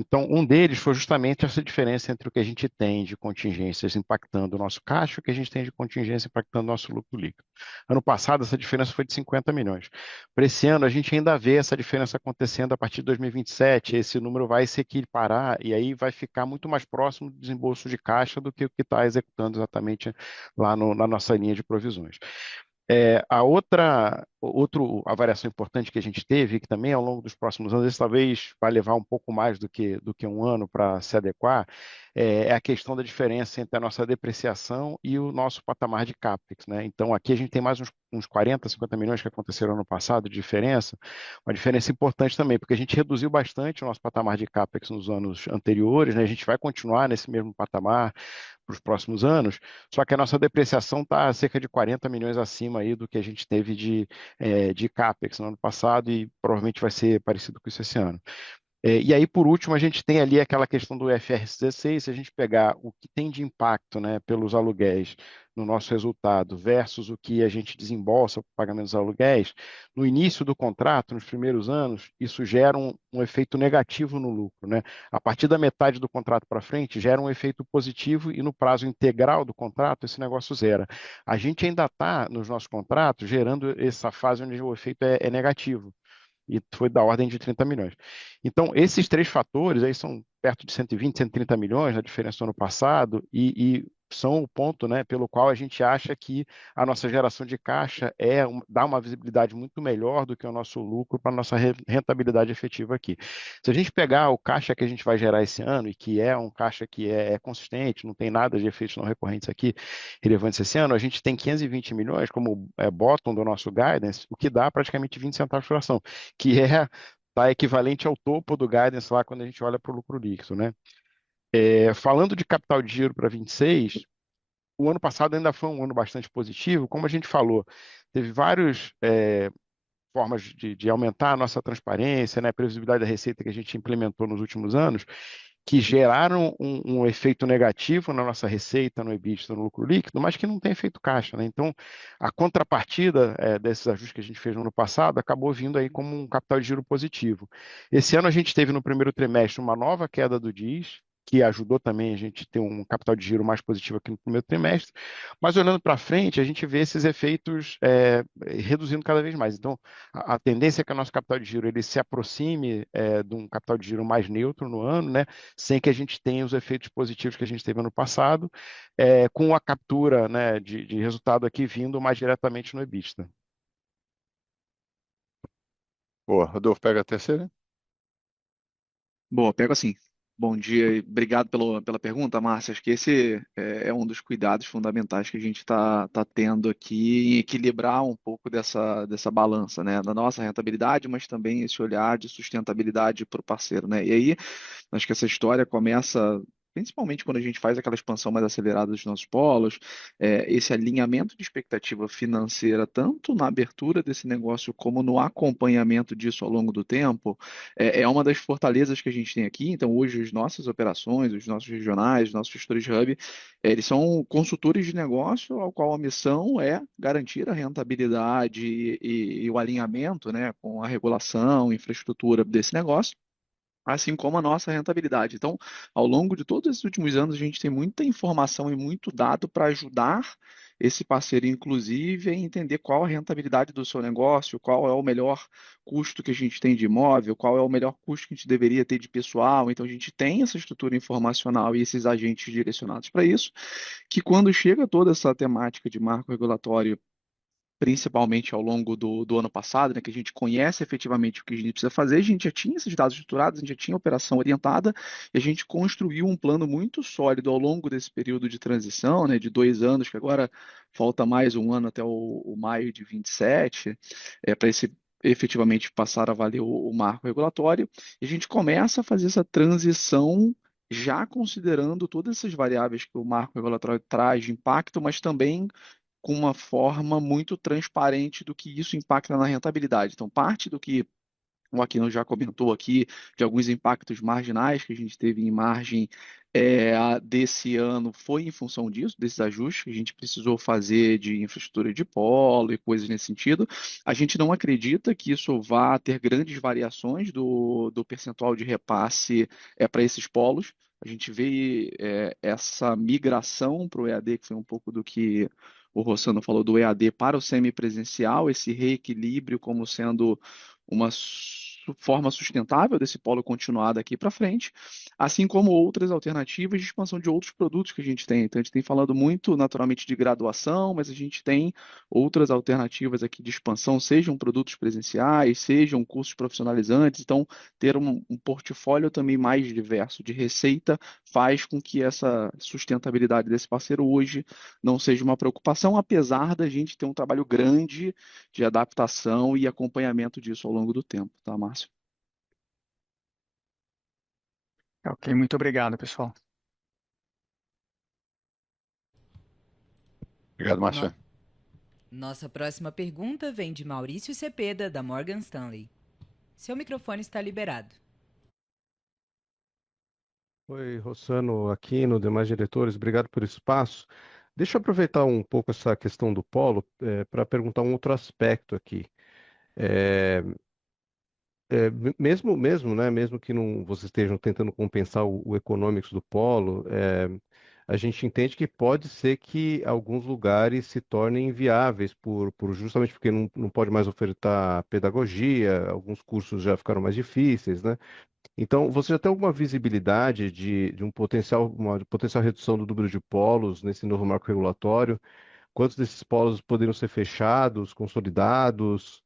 Então, um deles foi justamente essa diferença entre o que a gente tem de contingências impactando o nosso caixa e o que a gente tem de contingência impactando o nosso lucro líquido. Ano passado, essa diferença foi de 50 milhões. Para esse ano, a gente ainda vê essa diferença acontecendo a partir de 2027. Esse número vai se equiparar e aí vai ficar muito mais próximo do desembolso de caixa do que o que está executando exatamente lá na nossa linha de provisões. A variação importante que a gente teve, que também ao longo dos próximos anos, isso talvez vai levar um pouco mais do que um ano para se adequar, é a questão da diferença entre a nossa depreciação e o nosso patamar de CAPEX, né? Então, aqui a gente tem mais uns 40, 50 milhões que aconteceram ano passado de diferença, uma diferença importante também, porque a gente reduziu bastante o nosso patamar de CAPEX nos anos anteriores, né? A gente vai continuar nesse mesmo patamar para os próximos anos, só que a nossa depreciação está cerca de 40 milhões acima aí do que a gente teve de CAPEX no ano passado e provavelmente vai ser parecido com isso esse ano. E aí, por último, a gente tem ali aquela questão do IFRS 16, se a gente pegar o que tem de impacto, né, pelos aluguéis no nosso resultado versus o que a gente desembolsa para pagamentos dos aluguéis, no início do contrato, nos primeiros anos, isso gera um efeito negativo no lucro, né? A partir da metade do contrato para frente, gera um efeito positivo e no prazo integral do contrato, esse negócio zera. A gente ainda está, nos nossos contratos, gerando essa fase onde o efeito é negativo e foi da ordem de 30 milhões. Então, esses 3 fatores aí são perto de 120, 130 milhões na diferença do ano passado e são o ponto, né, pelo qual a gente acha que a nossa geração de caixa dá uma visibilidade muito melhor do que o nosso lucro para a nossa rentabilidade efetiva aqui. Se a gente pegar o caixa que a gente vai gerar esse ano, e que é um caixa que é consistente, não tem nada de efeitos não recorrentes aqui relevantes esse ano, a gente tem 520 milhões como bottom do nosso guidance, o que dá praticamente 20 centavos por ação, que tá equivalente ao topo do guidance lá quando a gente olha para o lucro líquido, né? Falando de capital de giro para 26, o ano passado ainda foi um ano bastante positivo, como a gente falou, teve várias formas de aumentar a nossa transparência, né, a previsibilidade da receita que a gente implementou nos últimos anos, que geraram um efeito negativo na nossa receita, no EBITDA, no lucro líquido, mas que não tem efeito caixa, né? Então, a contrapartida desses ajustes que a gente fez no ano passado acabou vindo aí como um capital de giro positivo. Esse ano a gente teve no primeiro trimestre uma nova queda do DIS, que ajudou também a gente ter um capital de giro mais positivo aqui no primeiro trimestre, mas olhando para frente, a gente vê esses efeitos reduzindo cada vez mais. Então, a tendência é que o nosso capital de giro ele se aproxime de um capital de giro mais neutro no ano, né, sem que a gente tenha os efeitos positivos que a gente teve ano passado, com a captura, né, de resultado aqui vindo mais diretamente no EBITDA. Boa, Rodolfo, pega a terceira. Boa, pego assim. Bom dia e obrigado pela pergunta, Márcia. Acho que esse é um dos cuidados fundamentais que a gente está tendo aqui em equilibrar um pouco dessa balança, né? Da nossa rentabilidade, mas também esse olhar de sustentabilidade para o parceiro, né? E aí, acho que essa história começa principalmente quando a gente faz aquela expansão mais acelerada dos nossos polos, esse alinhamento de expectativa financeira, tanto na abertura desse negócio como no acompanhamento disso ao longo do tempo, é uma das fortalezas que a gente tem aqui. Então, hoje, as nossas operações, os nossos regionais, os nossos gestores de hub, eles são consultores de negócio, ao qual a missão é garantir a rentabilidade e o alinhamento, né, com a regulação, infraestrutura desse negócio. assim como a nossa rentabilidade. Então, ao longo de todos esses últimos anos, a gente tem muita informação e muito dado para ajudar esse parceiro, inclusive, a entender qual a rentabilidade do seu negócio, qual é o melhor custo que a gente tem de imóvel, qual é o melhor custo que a gente deveria ter de pessoal. Então, a gente tem essa estrutura informacional e esses agentes direcionados para isso, que quando chega toda essa temática de marco regulatório, principalmente ao longo do ano passado, né, que a gente conhece efetivamente o que a gente precisa fazer, a gente já tinha esses dados estruturados, a gente já tinha operação orientada, e a gente construiu um plano muito sólido ao longo desse período de transição, né, de 2 anos, que agora falta mais um ano até o maio de 27, para esse efetivamente passar a valer o marco regulatório, e a gente começa a fazer essa transição já considerando todas essas variáveis que o marco regulatório traz de impacto, mas também com uma forma muito transparente do que isso impacta na rentabilidade. Então, parte do que o Aquino já comentou aqui, de alguns impactos marginais que a gente teve em margem desse ano, foi em função disso, desses ajustes que a gente precisou fazer de infraestrutura de polo e coisas nesse sentido. A gente não acredita que isso vá ter grandes variações do percentual de repasse para esses polos. A gente vê essa migração para o EAD, que foi um pouco do que o Rossano falou, do EAD para o semipresencial, esse reequilíbrio como sendo uma forma sustentável desse polo continuar daqui para frente, assim como outras alternativas de expansão de outros produtos que a gente tem. Então, a gente tem falado muito naturalmente de graduação, mas a gente tem outras alternativas aqui de expansão, sejam produtos presenciais, sejam cursos profissionalizantes. Então, ter um portfólio também mais diverso de receita faz com que essa sustentabilidade desse parceiro hoje não seja uma preocupação, apesar da gente ter um trabalho grande de adaptação e acompanhamento disso ao longo do tempo, tá, Márcio? Ok, muito obrigado, pessoal. Obrigado, Márcio. Nossa próxima pergunta vem de Maurício Cepeda, da Morgan Stanley. Seu microfone está liberado. Oi, Rossano, Aquino, demais diretores, obrigado pelo espaço. Deixa eu aproveitar um pouco essa questão do polo para perguntar um outro aspecto aqui. É, mesmo, né, mesmo que não, vocês estejam tentando compensar o economics do polo, a gente entende que pode ser que alguns lugares se tornem inviáveis justamente porque não pode mais ofertar pedagogia, alguns cursos já ficaram mais difíceis, né? Então, você já tem alguma visibilidade de uma potencial redução do número de polos nesse novo marco regulatório? Quantos desses polos poderiam ser fechados, consolidados?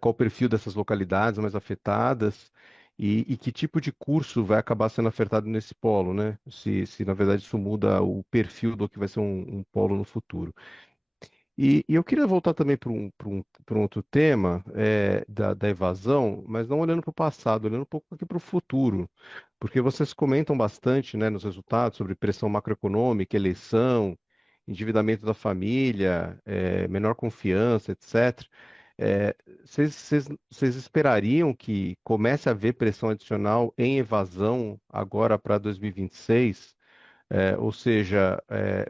Qual o perfil dessas localidades mais afetadas? E que tipo de curso vai acabar sendo afetado nesse polo, né? Se na verdade isso muda o perfil do que vai ser um polo no futuro. E eu queria voltar também para um outro tema da evasão, mas não olhando para o passado, olhando um pouco aqui para o futuro, porque vocês comentam bastante, né, nos resultados sobre pressão macroeconômica, eleição, endividamento da família, menor confiança, etc. Eh, Vocês esperariam que comece a haver pressão adicional em evasão agora para 2026? Ou seja,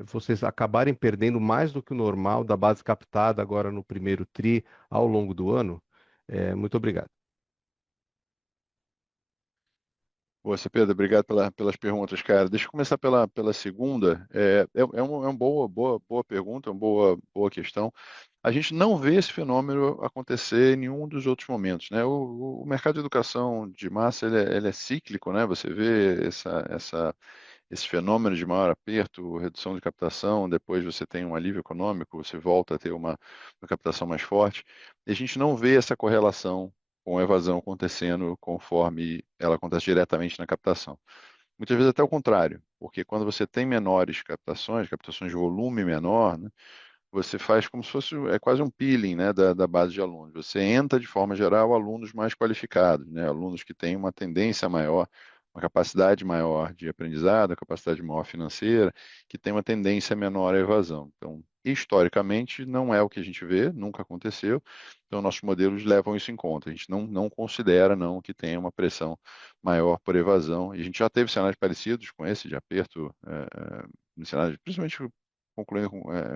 vocês acabarem perdendo mais do que o normal da base captada agora no primeiro TRI ao longo do ano? Muito obrigado. Você, Pedro, obrigado pelas perguntas, cara. Deixa eu começar pela segunda. É uma boa pergunta, uma boa questão. A gente não vê esse fenômeno acontecer em nenhum dos outros momentos, né? O mercado de educação de massa ele é cíclico, né? Você vê esse fenômeno de maior aperto, redução de captação, depois você tem um alívio econômico, você volta a ter uma captação mais forte. E a gente não vê essa correlação com a evasão acontecendo conforme ela acontece diretamente na captação. Muitas vezes até o contrário, porque quando você tem menores captações de volume menor, né, você faz como se fosse, quase um peeling, né, da base de alunos. Você entra, de forma geral, alunos mais qualificados, né, alunos que têm uma tendência maior, uma capacidade maior de aprendizado, uma capacidade maior financeira, que tem uma tendência menor à evasão. Então, historicamente, não é o que a gente vê, nunca aconteceu. Então, nossos modelos levam isso em conta. A gente não considera, não, que tenha uma pressão maior por evasão. E a gente já teve cenários parecidos com esse de aperto, principalmente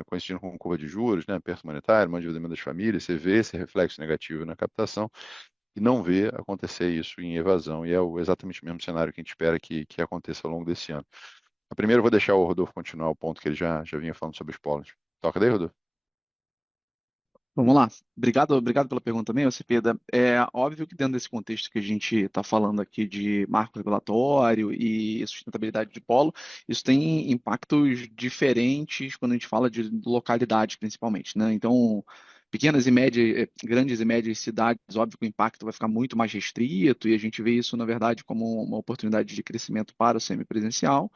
coincidindo com curva de juros, né, aperto monetário, mau endividamento das famílias, você vê esse reflexo negativo na captação, e não vê acontecer isso em evasão, e é exatamente o mesmo cenário que a gente espera que aconteça ao longo desse ano. Primeiro eu vou deixar o Rodolfo continuar o ponto que ele já vinha falando sobre os polos. Toca daí, Rodolfo. Vamos lá. Obrigado pela pergunta também, Cepeda. É óbvio que dentro desse contexto que a gente está falando aqui de marco regulatório e sustentabilidade de polo, isso tem impactos diferentes quando a gente fala de localidade, principalmente, né? Então, pequenas e médias, grandes e médias cidades, óbvio que o impacto vai ficar muito mais restrito e a gente vê isso, na verdade, como uma oportunidade de crescimento para o semipresencial.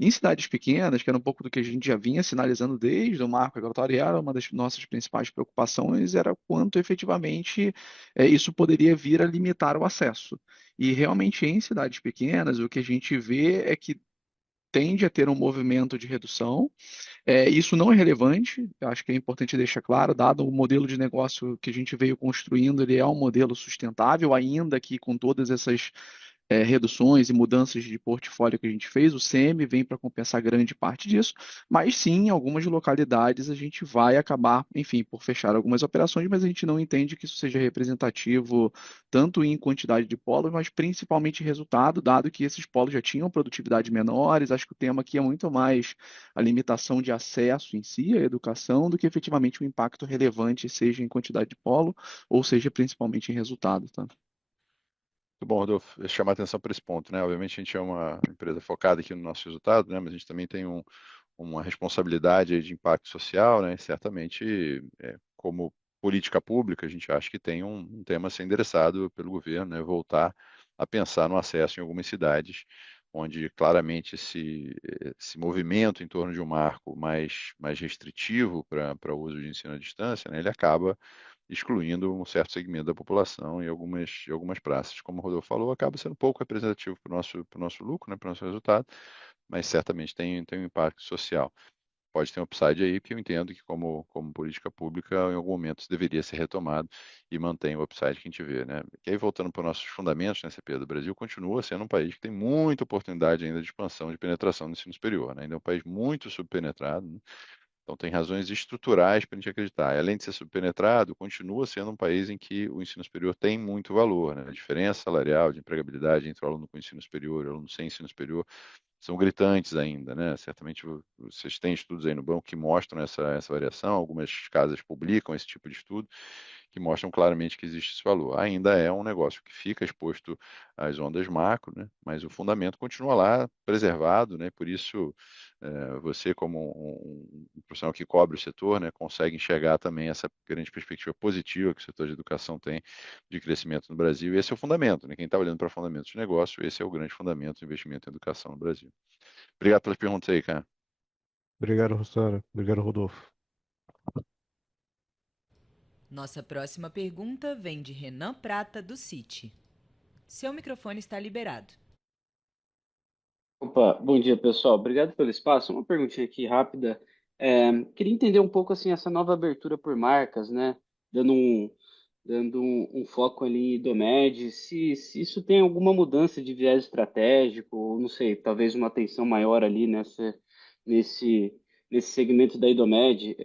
Em cidades pequenas, que era um pouco do que a gente já vinha sinalizando desde o marco regulatório, era uma das nossas principais preocupações, era quanto efetivamente isso poderia vir a limitar o acesso. E realmente em cidades pequenas, o que a gente vê é que tende a ter um movimento de redução. Isso não é relevante, eu acho que é importante deixar claro, dado o modelo de negócio que a gente veio construindo, ele é um modelo sustentável, ainda que com todas essas reduções e mudanças de portfólio que a gente fez, o CM vem para compensar grande parte disso, mas sim, em algumas localidades a gente vai acabar, enfim, por fechar algumas operações, mas a gente não entende que isso seja representativo tanto em quantidade de polos, mas principalmente em resultado, dado que esses polos já tinham produtividade menores. Acho que o tema aqui é muito mais a limitação de acesso em si, à educação, do que efetivamente o impacto relevante, seja em quantidade de polo, ou seja principalmente em resultado, tá? Muito bom, Rodolfo, chamar atenção para esse ponto, né? Obviamente a gente é uma empresa focada aqui no nosso resultado, né? Mas a gente também tem uma responsabilidade aí de impacto social, né? Certamente, como política pública, a gente acha que tem um tema a ser endereçado pelo governo, né? Voltar a pensar no acesso em algumas cidades, onde claramente esse movimento em torno de um marco mais restritivo para o uso de ensino à distância, né? Ele acaba excluindo um certo segmento da população em algumas praças. Como o Rodolfo falou, acaba sendo pouco representativo para o nosso lucro, né, para o nosso resultado, mas certamente tem um impacto social. Pode ter um upside aí, que eu entendo que, como política pública, em algum momento isso deveria ser retomado e mantém o upside que a gente vê, né? E aí, voltando para os nossos fundamentos, né, CP, o Brasil continua sendo um país que tem muita oportunidade ainda de expansão, de penetração no ensino superior, né? Ainda é um país muito subpenetrado, né? Então, tem razões estruturais para a gente acreditar. E, além de ser subpenetrado, continua sendo um país em que o ensino superior tem muito valor, né? A diferença salarial de empregabilidade entre o aluno com ensino superior e o aluno sem ensino superior são gritantes ainda, né? Certamente vocês têm estudos aí no banco que mostram essa variação, algumas casas publicam esse tipo de estudo, que mostram claramente que existe esse valor. Ainda é um negócio que fica exposto às ondas macro, né? Mas o fundamento continua lá, preservado, né? Por isso, você, como um profissional que cobre o setor, né, consegue enxergar também essa grande perspectiva positiva que o setor de educação tem de crescimento no Brasil. E esse é o fundamento, né? Quem está olhando para fundamentos de negócio, esse é o grande fundamento do investimento em educação no Brasil. Obrigado pelas perguntas aí, cara. Obrigado, Rossara. Obrigado, Rodolfo. Nossa próxima pergunta vem de Renan Prata, do Citi. Seu microfone está liberado. Opa, bom dia, pessoal. Obrigado pelo espaço. Uma perguntinha aqui rápida. Queria entender um pouco assim essa nova abertura por marcas, né? Dando um foco ali em Idomed, se isso tem alguma mudança de viés estratégico, ou não sei, talvez uma atenção maior ali nesse, nesse segmento da Idomed,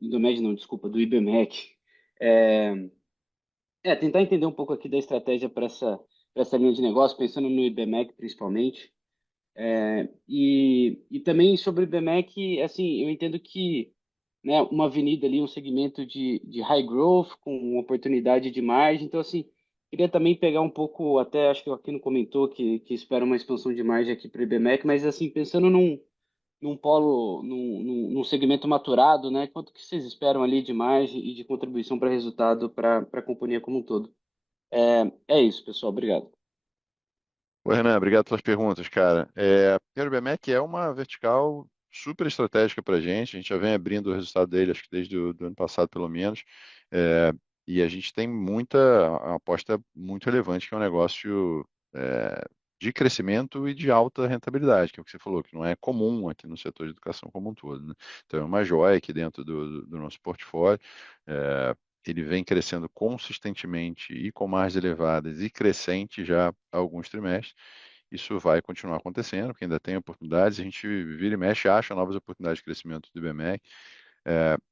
Idomed não, desculpa, do IBMEC. É, tentar entender um pouco aqui da estratégia para essa linha de negócio, pensando no IBMEC principalmente. E também sobre o IBMEC, assim, eu entendo que, né, uma avenida ali, um segmento de high growth, com oportunidade de margem. Então, assim, queria também pegar um pouco, até acho que o Aquino comentou que espera uma expansão de margem aqui para o IBMEC, mas, assim, pensando num polo, num segmento maturado, né, quanto que vocês esperam ali de margem e de contribuição para resultado para a companhia como um todo? É isso, pessoal. Obrigado. Oi, Renan, obrigado pelas perguntas, cara. Primeiro, o BMEC é uma vertical super estratégica para a gente já vem abrindo o resultado dele, acho que desde o do ano passado, pelo menos, e a gente tem uma aposta muito relevante, que é um negócio de crescimento e de alta rentabilidade, que é o que você falou, que não é comum aqui no setor de educação como um todo, né? Então, é uma joia aqui dentro do nosso portfólio. É, Ele vem crescendo consistentemente e com margens elevadas e crescente já há alguns trimestres. Isso vai continuar acontecendo, porque ainda tem oportunidades, a gente vira e mexe, acha novas oportunidades de crescimento do IBMEC.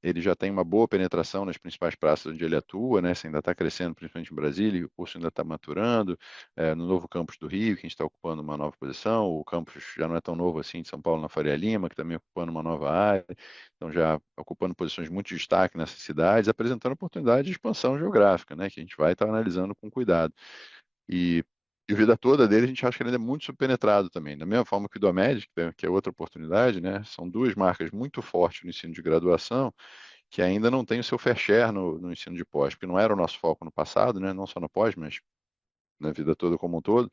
Ele já tem uma boa penetração nas principais praças onde ele atua, né? Você ainda está crescendo, principalmente em Brasília, e o curso ainda está maturando. No novo campus do Rio, que a gente está ocupando uma nova posição, o campus já não é tão novo assim de São Paulo, na Faria Lima, que também ocupando uma nova área, então já ocupando posições muito de destaque nessas cidades, apresentando oportunidade de expansão geográfica, né? Que a gente vai estar analisando com cuidado. E a vida toda dele, a gente acha que ele ainda é muito subpenetrado também. Da mesma forma que o Idomed, que é outra oportunidade, né? São duas marcas muito fortes no ensino de graduação, que ainda não tem o seu fair share no ensino de pós, porque não era o nosso foco no passado, né? Não só no pós, mas na vida toda como um todo,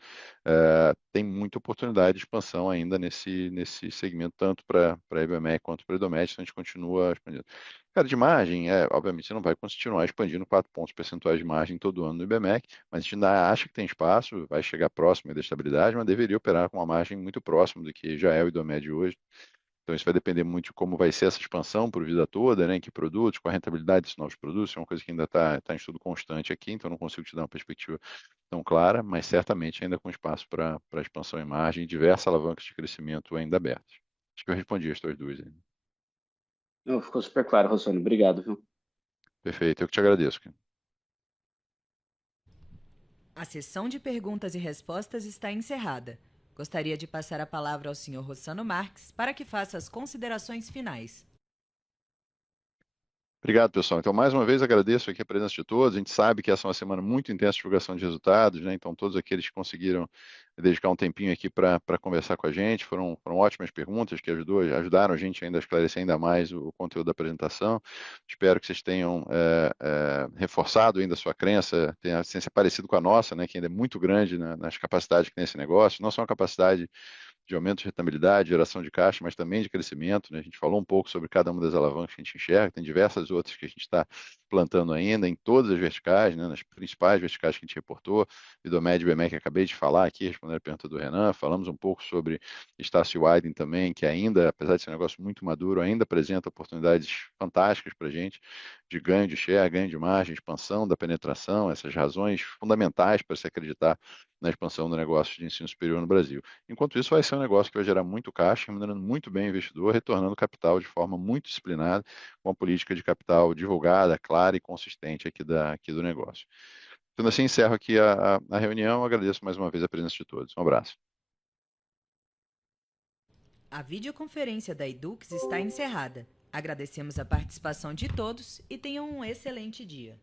tem muita oportunidade de expansão ainda nesse segmento, tanto para a IBMEC quanto para a Idomed, então a gente continua expandindo. Cara, de margem, obviamente você não vai continuar expandindo 4 pontos percentuais de margem todo ano no IBMEC, mas a gente ainda acha que tem espaço, vai chegar próximo da estabilidade, mas deveria operar com uma margem muito próxima do que já é o Idomed hoje. Então, isso vai depender muito de como vai ser essa expansão por vida toda, né? Em que produtos, com a rentabilidade desses novos produtos, é uma coisa que ainda está em estudo constante aqui, então não consigo te dar uma perspectiva tão clara, mas certamente ainda com espaço para expansão em margem e diversas alavancas de crescimento ainda abertas. Acho que eu respondi as tuas duas aí. Não, ficou super claro, Rossano. Obrigado, viu? Perfeito, eu que te agradeço. A sessão de perguntas e respostas está encerrada. Gostaria de passar a palavra ao Sr. Rossano Marques para que faça as considerações finais. Obrigado, pessoal. Então, mais uma vez, agradeço aqui a presença de todos. A gente sabe que essa é uma semana muito intensa de divulgação de resultados, né? Então, todos aqueles que conseguiram dedicar um tempinho aqui para conversar com a gente, foram ótimas perguntas que ajudaram a gente ainda a esclarecer ainda mais o conteúdo da apresentação. Espero que vocês tenham reforçado ainda a sua crença, tenha se parecido com a nossa, né? Que ainda é muito grande, né, nas capacidades que tem esse negócio. Não só uma capacidade de aumento de rentabilidade, geração de caixa, mas também de crescimento, né? A gente falou um pouco sobre cada uma das alavancas que a gente enxerga, tem diversas outras que a gente está plantando ainda em todas as verticais, né? Nas principais verticais que a gente reportou, Idomed e BMEC, acabei de falar aqui, respondendo a pergunta do Renan, falamos um pouco sobre Estácio Wyden também, que ainda, apesar de ser um negócio muito maduro, ainda apresenta oportunidades fantásticas para a gente, de ganho de share, ganho de margem, expansão da penetração, essas razões fundamentais para se acreditar na expansão do negócio de ensino superior no Brasil. Enquanto isso, vai ser um negócio que vai gerar muito caixa, remunerando muito bem o investidor, retornando capital de forma muito disciplinada, com uma política de capital divulgada, clara e consistente aqui do negócio. Então, assim, encerro aqui a reunião. Agradeço mais uma vez a presença de todos. Um abraço. A videoconferência da Edux está encerrada. Agradecemos a participação de todos e tenham um excelente dia.